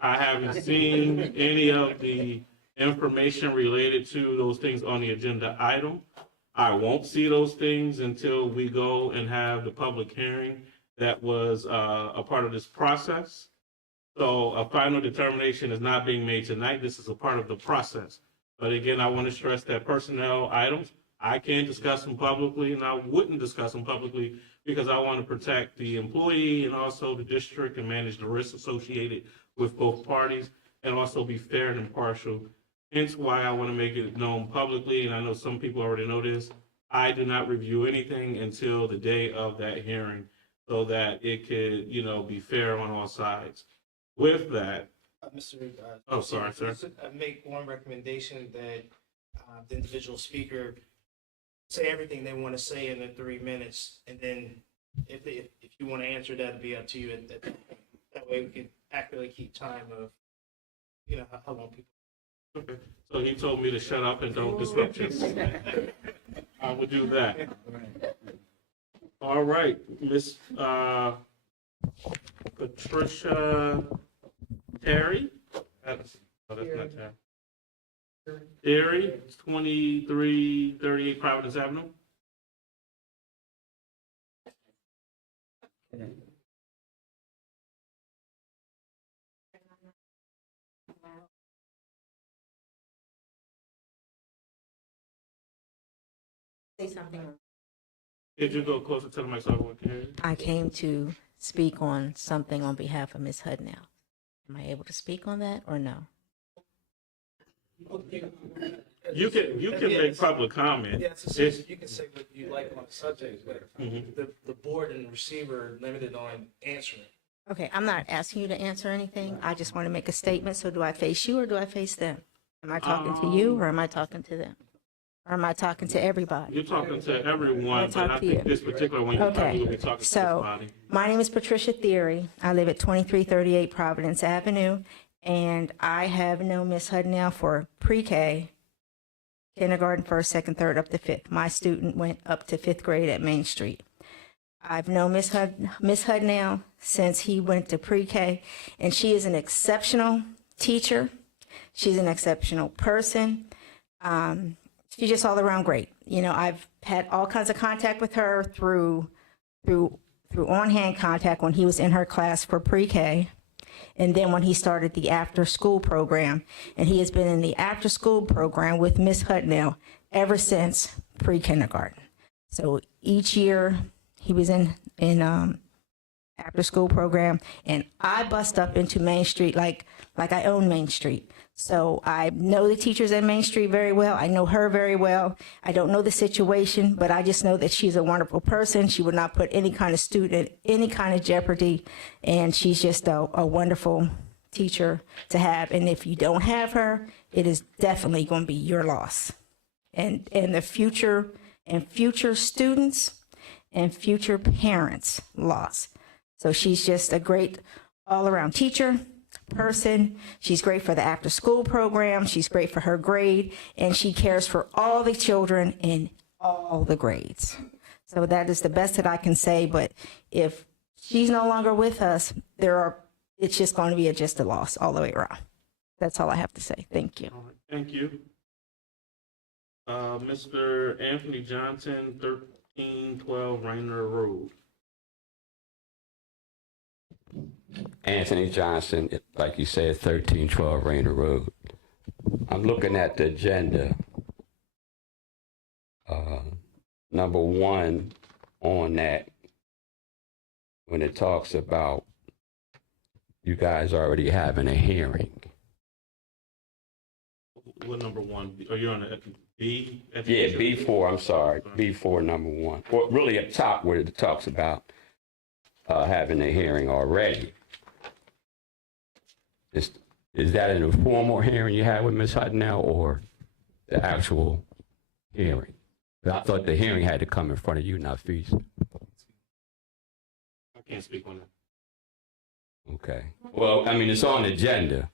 I haven't seen any of the information related to those things on the agenda item. I won't see those things until we go and have the public hearing that was a part of this process. So a final determination is not being made tonight. This is a part of the process. But again, I want to stress that personnel items, I can't discuss them publicly, and I wouldn't discuss them publicly because I want to protect the employee and also the district and manage the risks associated with both parties and also be fair and impartial. Hence why I want to make it known publicly, and I know some people already know this, I do not review anything until the day of that hearing so that it could, be fair on all sides. With that, Mr. Oh, sorry, sir. I make one recommendation that the individual speaker say everything they want to say in the 3 minutes, and then if you want to answer, that'll be up to you at that point. That way we can accurately keep time of, how long people. okay, so he told me to shut up and don't disrupt you. I will do that. All right, Miss Patricia Terry? That's not Terry. Terry, 2338 Providence Avenue. Say something. Did you go closer to the mic so everyone can hear you? I came to speak on something on behalf of Ms. Hudnall. Am I able to speak on that or no? You can make public comment. Yeah, you can say what you like on the subject, but the board and the receiver are limited on answering. Okay, I'm not asking you to answer anything. I just want to make a statement. So do I face you or do I face them? Am I talking to you or am I talking to them? Or am I talking to everybody? You're talking to everyone, but talk I to think you. this particular one, you're probably going to be talking to So somebody. my name is Patricia Theory. I live at 2338 Providence Avenue, and I have known Ms. Hudnall for pre-K, kindergarten, first, second, third, up to fifth. My student went up to fifth grade at Main Street. I've known Ms. Hudnall since he went to pre-K, and she is an exceptional teacher. She's an exceptional person. She's just all around great. I've had all kinds of contact with her through on-hand contact when he was in her class for pre-K, and then when he started the after-school program. And he has been in the after-school program with Ms. Hudnall ever since pre-kindergarten. So each year he was in after-school program, and I bust up into Main Street like I own Main Street. So I know the teachers at Main Street very well. I know her very well. I don't know the situation, but I just know that she's a wonderful person. She would not put any kind of student in any kind of jeopardy, and she's just a wonderful teacher to have. And if you don't have her, it is definitely going to be your loss. And the future students and future parents' loss. So she's just a great all-around teacher, person. She's great for the after-school program. She's great for her grade, and she cares for all the children in all the grades. So that is the best that I can say. But if she's no longer with us, it's just going to be just a loss all the way around. That's all I have to say. Thank you. All right, thank you. Mr. Anthony Johnson, 1312 Rainer Road. Anthony Johnson, like you said, 1312 Rainer Road. I'm looking at the agenda. Number one on that, when it talks about you guys already having a hearing. What number one? Are you on the B? Yeah, B4, I'm sorry. B4, number one. Well, really up top where it talks about having a hearing already. Is that an informal hearing you had with Ms. Hudnall or the actual hearing? I thought the hearing had to come in front of you, not Feast. I can't speak on that. Okay. Well, I mean, it's on the agenda.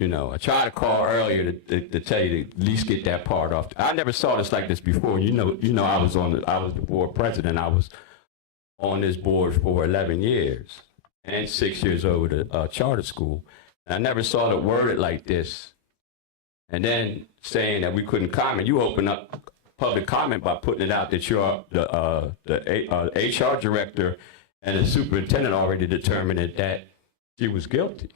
I tried to call earlier to tell you to at least get that part off. I never saw this like this before. I was the board president. I was on this board for 11 years and 6 years over the charter school. And I never saw it worded like this. And then saying that we couldn't comment. You open up public comment by putting it out that you're the HR director and the superintendent already determined that she was guilty.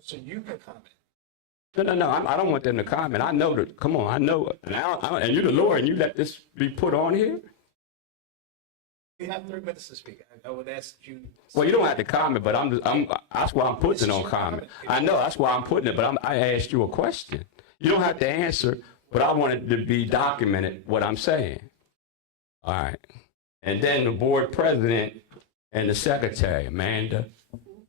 So you can comment. No, I don't want them to comment. I know that, come on, I know. And you're the lawyer and you let this be put on here? You have 3 minutes to speak. I would ask you. Well, you don't have to comment, but that's why I'm putting it on comment. I know, that's why I'm putting it, but I asked you a question. You don't have to answer, but I want it to be documented what I'm saying. All right. And then the board president and the secretary, Amanda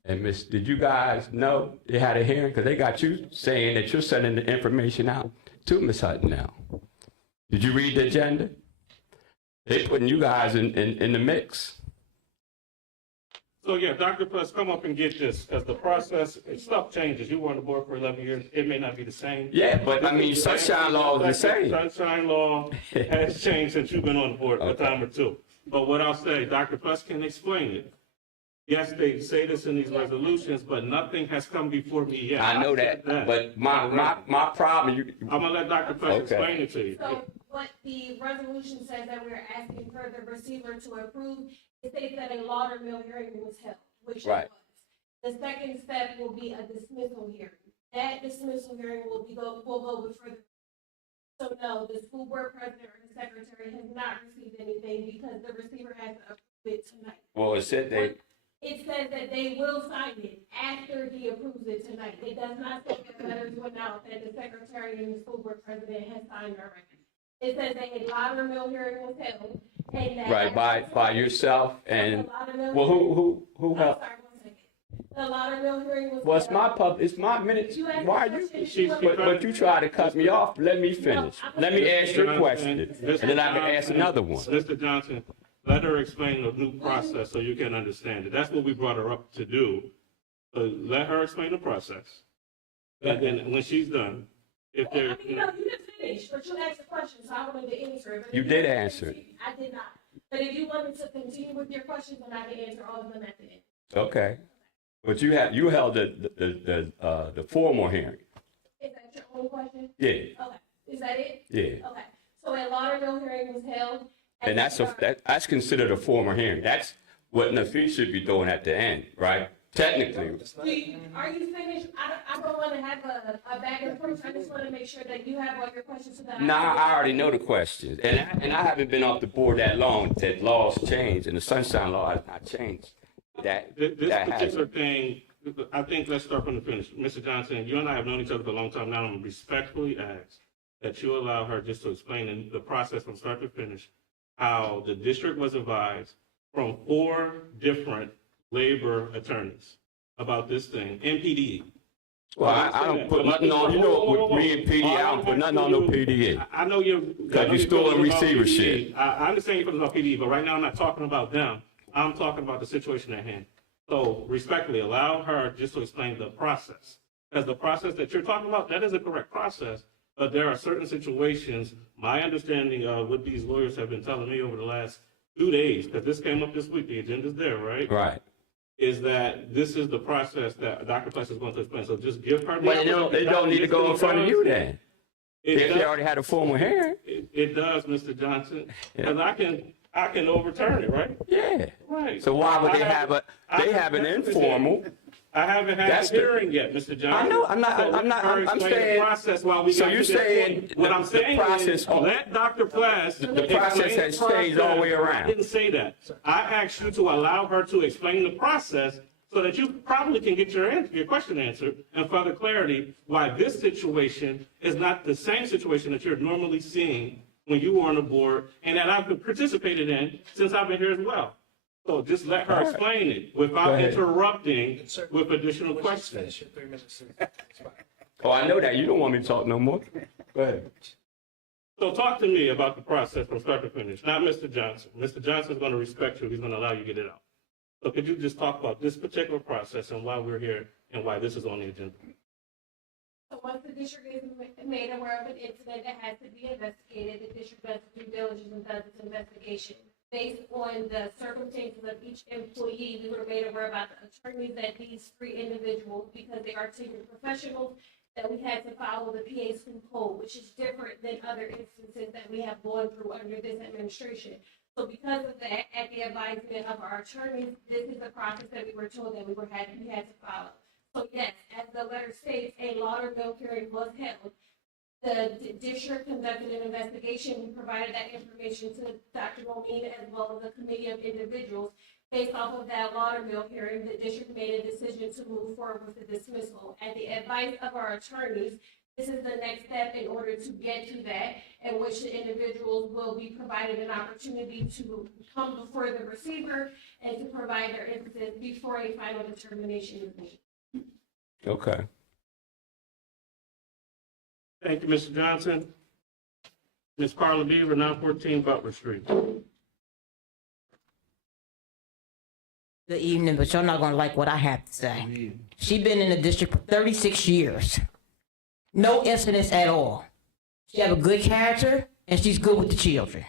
and Miss, did you guys know they had a hearing? Because they got you saying that you're sending the information out to Ms. Hutton now. Did you read the agenda? They putting you guys in the mix. So yeah, Dr. Plus, come up and get this, because the process, stuff changes. You were on the board for 11 years. It may not be the same. Yeah, but I mean, sunshine law is the same. Sunshine law has changed since you've been on the board for a time or two. But what I'll say, Dr. Plus can explain it. Yes, they say this in these resolutions, but nothing has come before me yet. I know that, but my problem, I'm gonna let Dr. Plus explain it to you. So what the resolution says that we're asking for the receiver to approve, it states that a Laudermill hearing was held, which it Right. was. The second step will be a dismissal hearing. That dismissal hearing will go before the. So no, the school board president or the secretary has not received anything because the receiver has to approve it tonight. well, it said they, It says that they will sign it after he approves it tonight. It does not say that the letters went out that the secretary and the school board president has signed already. It says that a Laudermill hearing was held and that. right, by yourself and, The Laudermill well, who I'm helped? sorry, 1 second. The Laudermill hearing was. Well, it's my minutes. You asked Why are the you? question. But you try to cut me off. Let me finish. Let me ask you a question, and then I can ask another one. Mr. Johnson, let her explain the new process so you can understand it. That's what we brought her up to do. So let her explain the process. And then when she's done, if I there, mean, no, you didn't finish, but you asked a question, so I wanted to answer it. But You if did wanted to answer it. continue- I did not. But if you wanted to continue with your questions, then I can answer all of them at the end. Okay, but you held the formal hearing. Is that your only question? Yeah, Okay, is that it? yeah. Okay, so a Laudermill hearing was held. at And the that's considered a formal hearing. That's what Nafi should be doing at the end, right? Technically. Are you finished? I don't want to have a back and forth. I just want to make sure that you have all your questions so that. Nah, I already know the questions. And I haven't been off the board that long, that laws changed, and the sunshine law has not changed. this That particular hasn't. thing, I think let's start from the finish. Mr. Johnson, you and I have known each other for a long time now. I'm gonna respectfully ask that you allow her just to explain the process from start to finish, how the district was advised from 4 different labor attorneys about this thing, NPDE. Well, I don't put nothing on, you know, with me and PD, I don't put nothing on no PDA. I know you're. Because you're still in receivership. I understand you're putting about PDE, but right now I'm not talking about them. I'm talking about the situation at hand. So respectfully, allow her just to explain the process. Because the process that you're talking about, that is a correct process, but there are certain situations, my understanding of what these lawyers have been telling me over the last 2 days, because this came up this week, the agenda's there, right? Right. Is that this is the process that Dr. Pless is going to explain. So just give her. the But it don't need to go in front of you then. It If does. they already had a formal hearing. It does, Mr. Johnson, because I can overturn it, right? Yeah. Right. So why would they have an informal? I haven't had That's a the- hearing yet, Mr. Johnson. I know, I'm not- So I'm let not- her I'm explain saying- the process while we So got you're to this saying point. What I'm the saying process- is, let Dr. Pless. The process has changed all the way around. I didn't say that. I asked you to allow her to explain the process so that you probably can get your question answered and further clarity why this situation is not the same situation that you're normally seeing when you were on the board and that I've participated in since I've been here as well. So just let her explain it Go without ahead. interrupting with additional Let's just questions. finish your 3 minutes. It's fine. Oh, I know that. You don't want me to talk no more. Go ahead. So talk to me about the process from start to finish, not Mr. Johnson. Mr. Johnson's going to respect you. He's going to allow you to get it out. So could you just talk about this particular process and why we're here and why this is on the agenda? So once the district is made aware of an incident that has to be investigated, the district does due diligence and does its investigation. Based on the circumstances of each employee, we were made aware about the attorneys that these 3 individuals, because they are tenured professionals, that we had to follow the PA school code, which is different than other instances that we have gone through under this administration. So because of that, at the advisement of our attorneys, this is the process that we were told that we had to follow. So yes, as the letter states, a Laudermill hearing was held. The district conducted an investigation. We provided that information to Dr. Momin as well as a committee of individuals. Based off of that Laudermill hearing, the district made a decision to move forward with the dismissal. At the advice of our attorneys, this is the next step in order to get to that, in which the individuals will be provided an opportunity to come before the receiver and to provide their instances before a final determination is made. Okay. Thank you, Mr. Johnson. Ms. Carla Beaver, 914 Butler Street. Good evening, but y'all not gonna like what I have to say. She been in the district for 36 years. No incidents at all. She have a good character, and she's good with the children.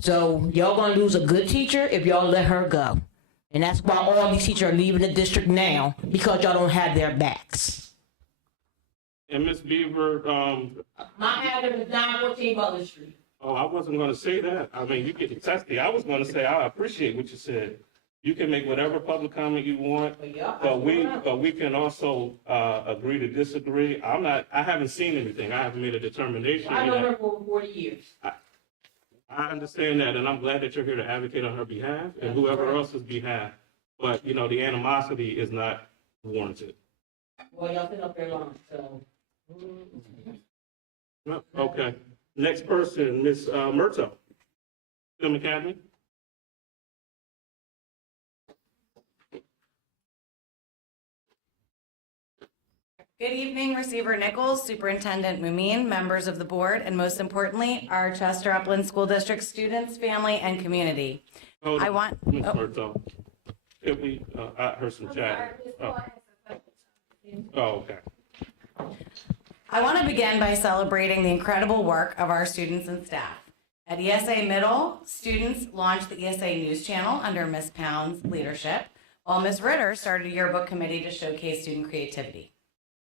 So y'all gonna lose a good teacher if y'all let her go. And that's why all these teachers are leaving the district now, because y'all don't have their backs. And Ms. Beaver, My address is 914 Butler Street. oh, I wasn't going to say that. I mean, you get testy. I was going to say, I appreciate what you said. You can make whatever public comment you want, but we can also agree to disagree. I haven't seen anything. I haven't made a determination I know yet. her for 40 years. I understand that, and I'm glad that you're here to advocate on her behalf and whoever else's behalf. But, you know, the animosity is not warranted. Well, y'all sit up there long, so. No, okay. Next person, Ms. Murtaugh, Film Academy. Good evening, Receiver Nichols, Superintendent Mumin, members of the board, and most importantly, our Chester Upland School District students, family, and community. Hold I on, want- Ms. oh. Murtaugh. If we, I heard some chat. Oh, okay. I want to begin by celebrating the incredible work of our students and staff. At ESA Middle, students launched the ESA News Channel under Ms. Pound's leadership, while Ms. Ritter started a yearbook committee to showcase student creativity.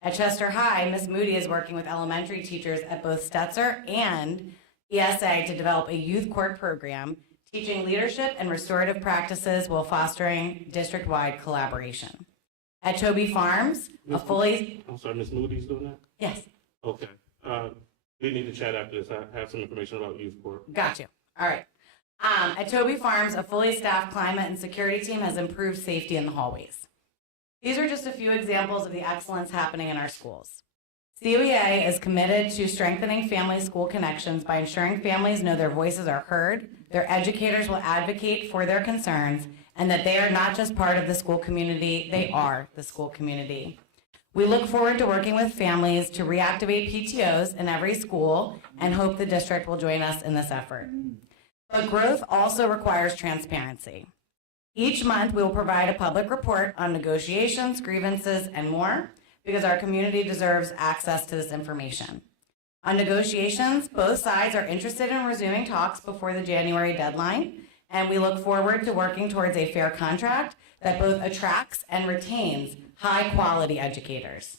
At Chester High, Ms. Moody is working with elementary teachers at both Stetzer and ESA to develop a youth court program teaching leadership and restorative practices while fostering district-wide collaboration. At Toby Farms, a fully... I'm sorry, Ms. Moody's doing that? Yes, Okay. We need to chat after this. I have some information about youth court. got you. All right. At Toby Farms, a fully staffed climate and security team has improved safety in the hallways. These are just a few examples of the excellence happening in our schools. COEA is committed to strengthening family-school connections by ensuring families know their voices are heard, their educators will advocate for their concerns, and that they are not just part of the school community, they are the school community. We look forward to working with families to reactivate PTOs in every school and hope the district will join us in this effort. But growth also requires transparency. Each month, we will provide a public report on negotiations, grievances, and more, because our community deserves access to this information. On negotiations, both sides are interested in resuming talks before the January deadline, and we look forward to working towards a fair contract that both attracts and retains high-quality educators.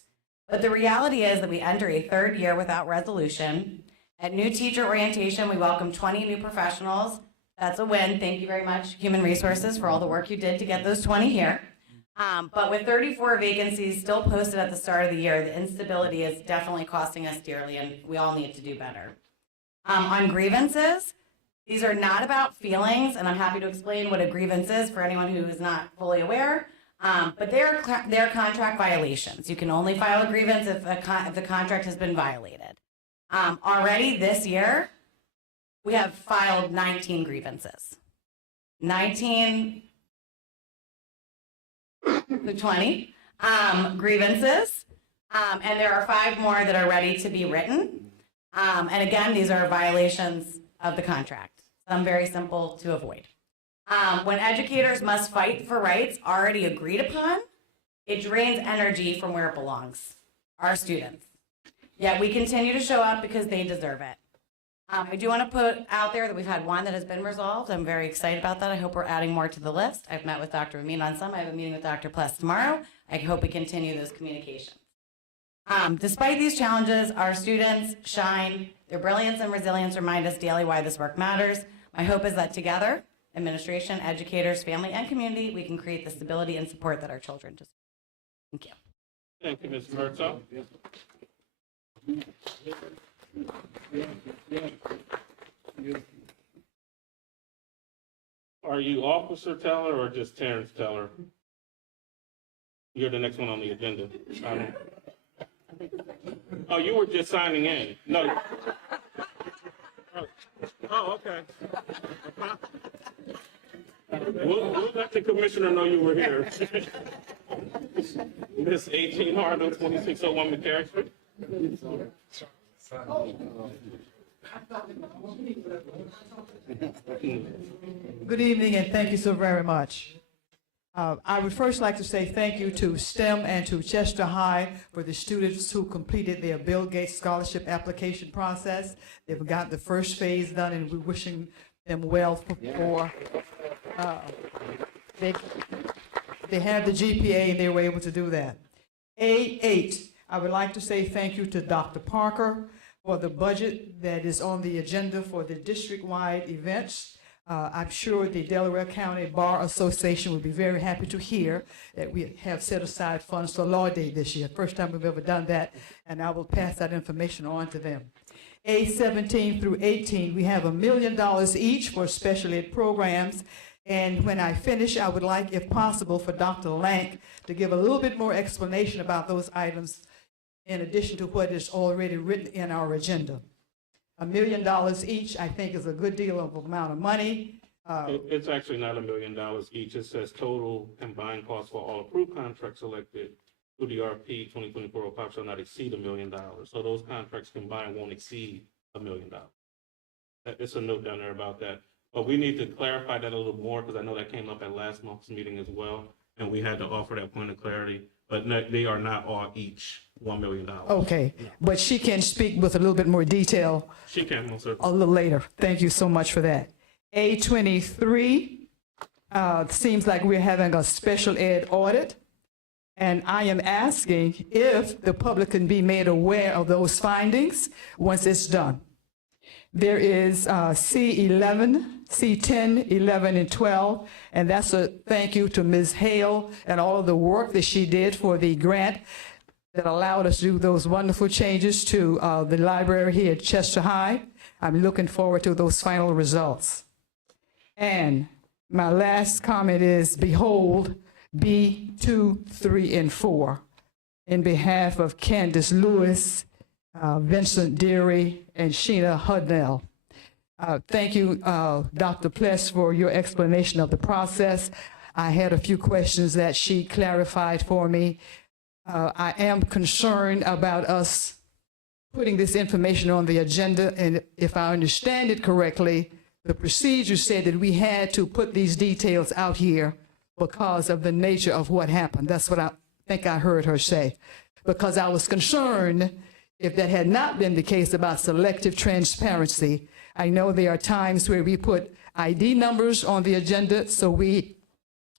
But the reality is that we enter a third year without resolution. At new teacher orientation, we welcome 20 new professionals. That's a win. Thank you very much, Human Resources, for all the work you did to get those 20 here. But with 34 vacancies still posted at the start of the year, the instability is definitely costing us dearly, and we all need to do better. On grievances, these are not about feelings, and I'm happy to explain what a grievance is for anyone who is not fully aware. But they're contract violations. You can only file a grievance if the contract has been violated. Already this year, we have filed 19 grievances. 19 to 20 grievances, and there are 5 more that are ready to be written. And again, these are violations of the contract. Some very simple to avoid. When educators must fight for rights already agreed upon, it drains energy from where it belongs, our students. Yet we continue to show up because they deserve it. I do want to put out there that we've had one that has been resolved. I'm very excited about that. I hope we're adding more to the list. I've met with Dr. Amin on some. I have a meeting with Dr. Pless tomorrow. I hope we continue those communications. Despite these challenges, our students shine. Their brilliance and resilience remind us daily why this work matters. My hope is that together, administration, educators, family, and community, we can create the stability and support that our children deserve. Thank you. Thank you, Ms. Murtaugh. Are you Officer Teller or just Terrence Teller? You're the next one on the agenda. I don't- Oh, you were just signing in? No. Oh, okay. We'll let the commissioner know you were here. Miss 18 Harden, 2601 McCarry Street. Good evening, and thank you so very much. I would first like to say thank you to STEM and to Chester High for the students who completed their Bill Gates Scholarship application process. They've got the first phase done, and we're wishing them well they have the GPA, and they were able to do that. A8, I would like to say thank you to Dr. Parker for the budget that is on the agenda for the district-wide events. I'm sure the Delaware County Bar Association would be very happy to hear that we have set aside funds for Law Day this year. First time we've ever done that, and I will pass that information on to them. A17 through 18, we have $1 million each for special ed programs. And when I finish, I would like, if possible, for Dr. Lank to give a little bit more explanation about those items in addition to what is already written in our agenda. $1 million each, I think, is a good deal of amount of money. It's actually not $1 million each. It says total combined cost for all approved contracts selected through the RP 2024-05 shall not exceed $1 million. So those contracts combined won't exceed $1 million. It's a note down there about that. But we need to clarify that a little more because I know that came up at last month's meeting as well, and we had to offer that point of clarity. But they are not all each $1 million. Okay, but she can speak with a little bit more detail She can, most a certainly. little later. Thank you so much for that. A23, seems like we're having a special ed audit. And I am asking if the public can be made aware of those findings once it's done. There is C11, C10, 11, and 12, and that's a thank you to Ms. Hale and all of the work that she did for the grant that allowed us to do those wonderful changes to the library here at Chester High. I'm looking forward to those final results. And my last comment is, behold, B2, 3, and 4, in behalf of Candace Lewis, Vincent Deary, and Sheena Hudnell. Thank you, Dr. Pless, for your explanation of the process. I had a few questions that she clarified for me. I am concerned about us putting this information on the agenda, and if I understand it correctly, the procedure said that we had to put these details out here because of the nature of what happened. That's what I think I heard her say. Because I was concerned if that had not been the case about selective transparency. I know there are times where we put ID numbers on the agenda so we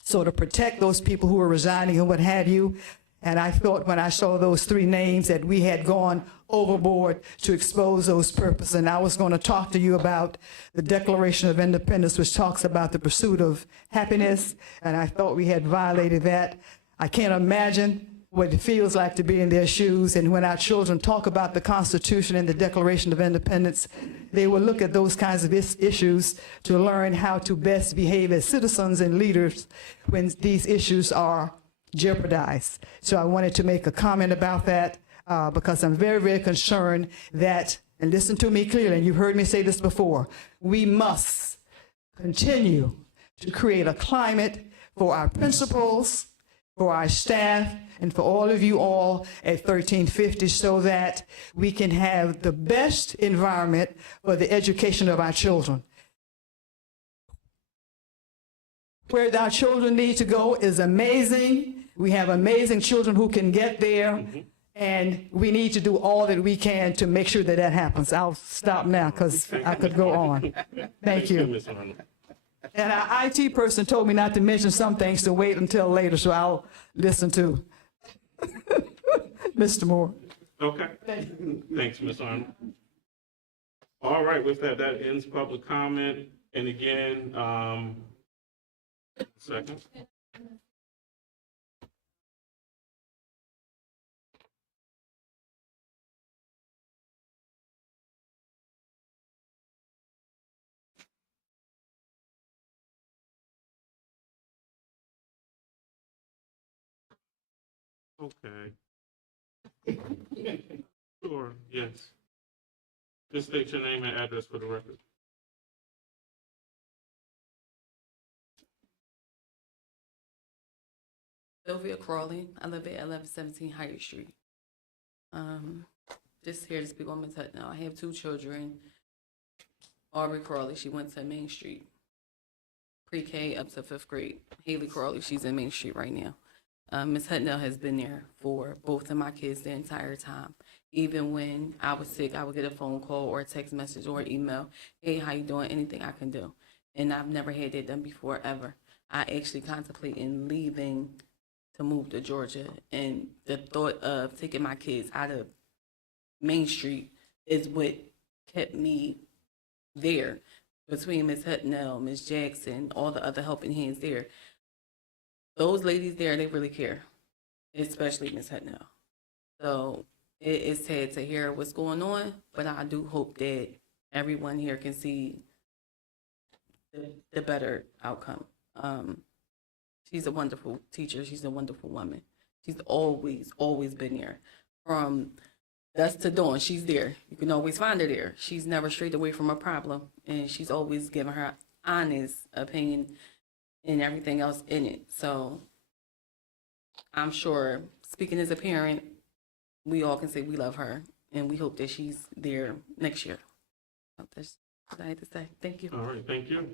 sort of protect those people who are resigning and what have you. And I thought when I saw those 3 names that we had gone overboard to expose those purposes. And I was going to talk to you about the Declaration of Independence, which talks about the pursuit of happiness. And I thought we had violated that. I can't imagine what it feels like to be in their shoes. And when our children talk about the Constitution and the Declaration of Independence, they will look at those kinds of issues to learn how to best behave as citizens and leaders when these issues are jeopardized. So I wanted to make a comment about that because I'm very, very concerned that, and listen to me clearly, and you've heard me say this before, we must continue to create a climate for our principals, for our staff, and for all of you all at 1350 so that we can have the best environment for the education of our children. Where our children need to go is amazing. We have amazing children who can get there, and we need to do all that we can to make sure that that happens. I'll stop now because I could go on. Thank you. And our IT person told me not to mention some things to wait until later, so I'll listen to Mr. Moore. Okay. Thanks, Ms. Arnold. All right, with that, that ends public comment. And again, second. Okay. Sure, yes. Just state your name and address for the record. Sylvia Crawley. I live at 1117 Higher Street. Just here to speak on Ms. Hutnell. I have 2 children. Aubrey Crawley, she went to Main Street, pre-K up to 5th grade. Haley Crawley, she's in Main Street right now. Ms. Hutnell has been there for both of my kids the entire time. Even when I was sick, I would get a phone call or a text message or email. Hey, how you doing? Anything I can do. And I've never had that done before, ever. I actually contemplating leaving to move to Georgia. And the thought of taking my kids out of Main Street is what kept me there. Between Ms. Hutnell, Ms. Jackson, all the other helping hands there. Those ladies there, they really care, especially Ms. Hutnell. So it's sad to hear what's going on, but I do hope that everyone here can see the better outcome. She's a wonderful teacher. She's a wonderful woman. She's always been there. From dusk to dawn, she's there. You can always find her there. She's never strayed away from a problem, and she's always given her honest opinion and everything else in it. So I'm sure, speaking as a parent, we all can say we love her, and we hope that she's there next year. That's what I had to say. Thank you. All right, thank you.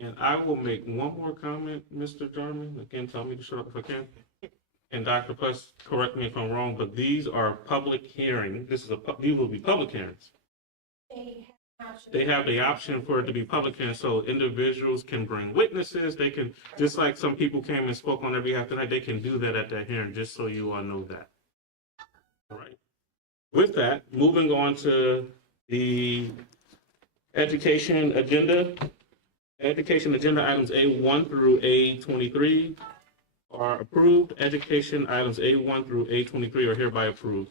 And I will make one more comment, Mr. Jarman. Again, tell me to shut up if I can. And Dr. Plus, correct me if I'm wrong, but these are public hearings. These will be public hearings. They have the option for it to be public hearings, so individuals can bring witnesses. They can, just like some people came and spoke on their behalf tonight, they can do that at that hearing, just so you all know that. All right. With that, moving on to the education agenda. Education agenda items A1 through A23 are approved. Education items A1 through A23 are hereby approved.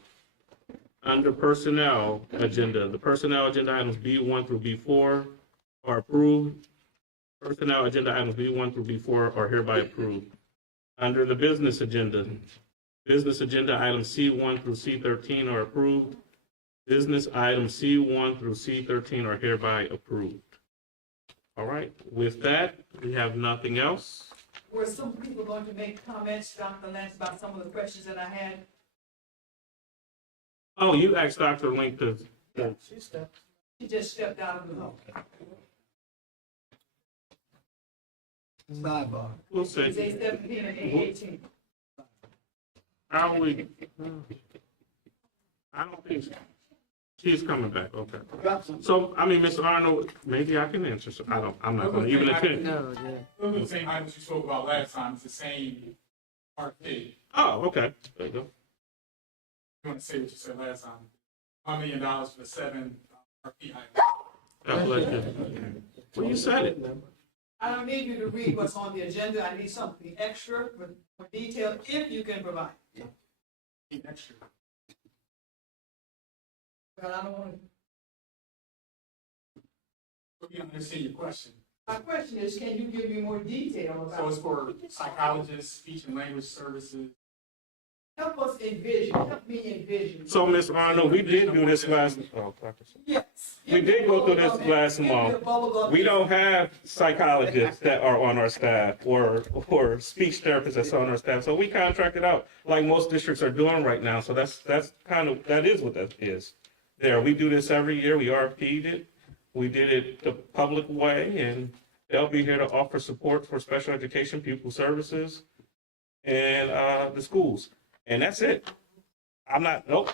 Under personnel agenda, the personnel agenda items B1 through B4 are approved. Personnel agenda items B1 through B4 are hereby approved. Under the business agenda items C1 through C13 are approved. Business items C1 through C13 are hereby approved. All right, with that, we have nothing else. Were some people going to make comments, Dr. Lance, about some of the questions that I had? Oh, you asked Dr. Link to. She just stepped out of the room. Sidebar. We'll see. It's A17 and A18. How we? I don't think she's coming back. Okay. So, I mean, Mr. Arnold, maybe I can answer. So I'm not going to even attempt. Those are the same items you spoke about last time. It's the same RFP. Oh, okay. There you go. You want to say what you said last time? $1 million for the 7 RFP items. God bless you. Well, you said it. I don't need you to read what's on the agenda. I need something extra with more detail, if you can provide. Extra. But I don't want to. You understand your question. My question is, can you give me more detail about? So it's for psychologists, speech and language services. Help us envision, help me envision. So, Ms. Arnold, we did do this last. Oh, Yes. we did go through this last month. We don't have psychologists that are on our staff or speech therapists that's on our staff. So we contracted out like most districts are doing right now. So that is what that is. There, we do this every year. We RFP'd it. We did it the public way, and they'll be here to offer support for special education pupil services and the schools. And that's it. I'm not, nope.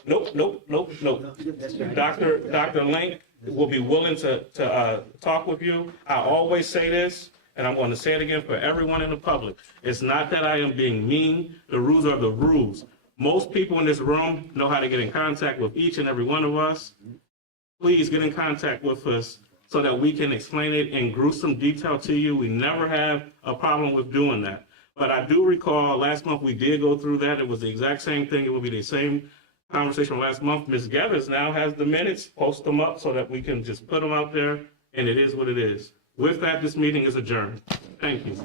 Dr. Link will be willing to talk with you. I always say this, and I'm going to say it again for everyone in the public. It's not that I am being mean. The rules are the rules. Most people in this room know how to get in contact with each and every one of us. Please get in contact with us so that we can explain it in gruesome detail to you. We never have a problem with doing that. But I do recall last month we did go through that. It was the exact same thing. It will be the same conversation last month. Ms. Gethers now has the minutes. Post them up so that we can just put them out there, and it is what it is. With that, this meeting is adjourned. Thank you.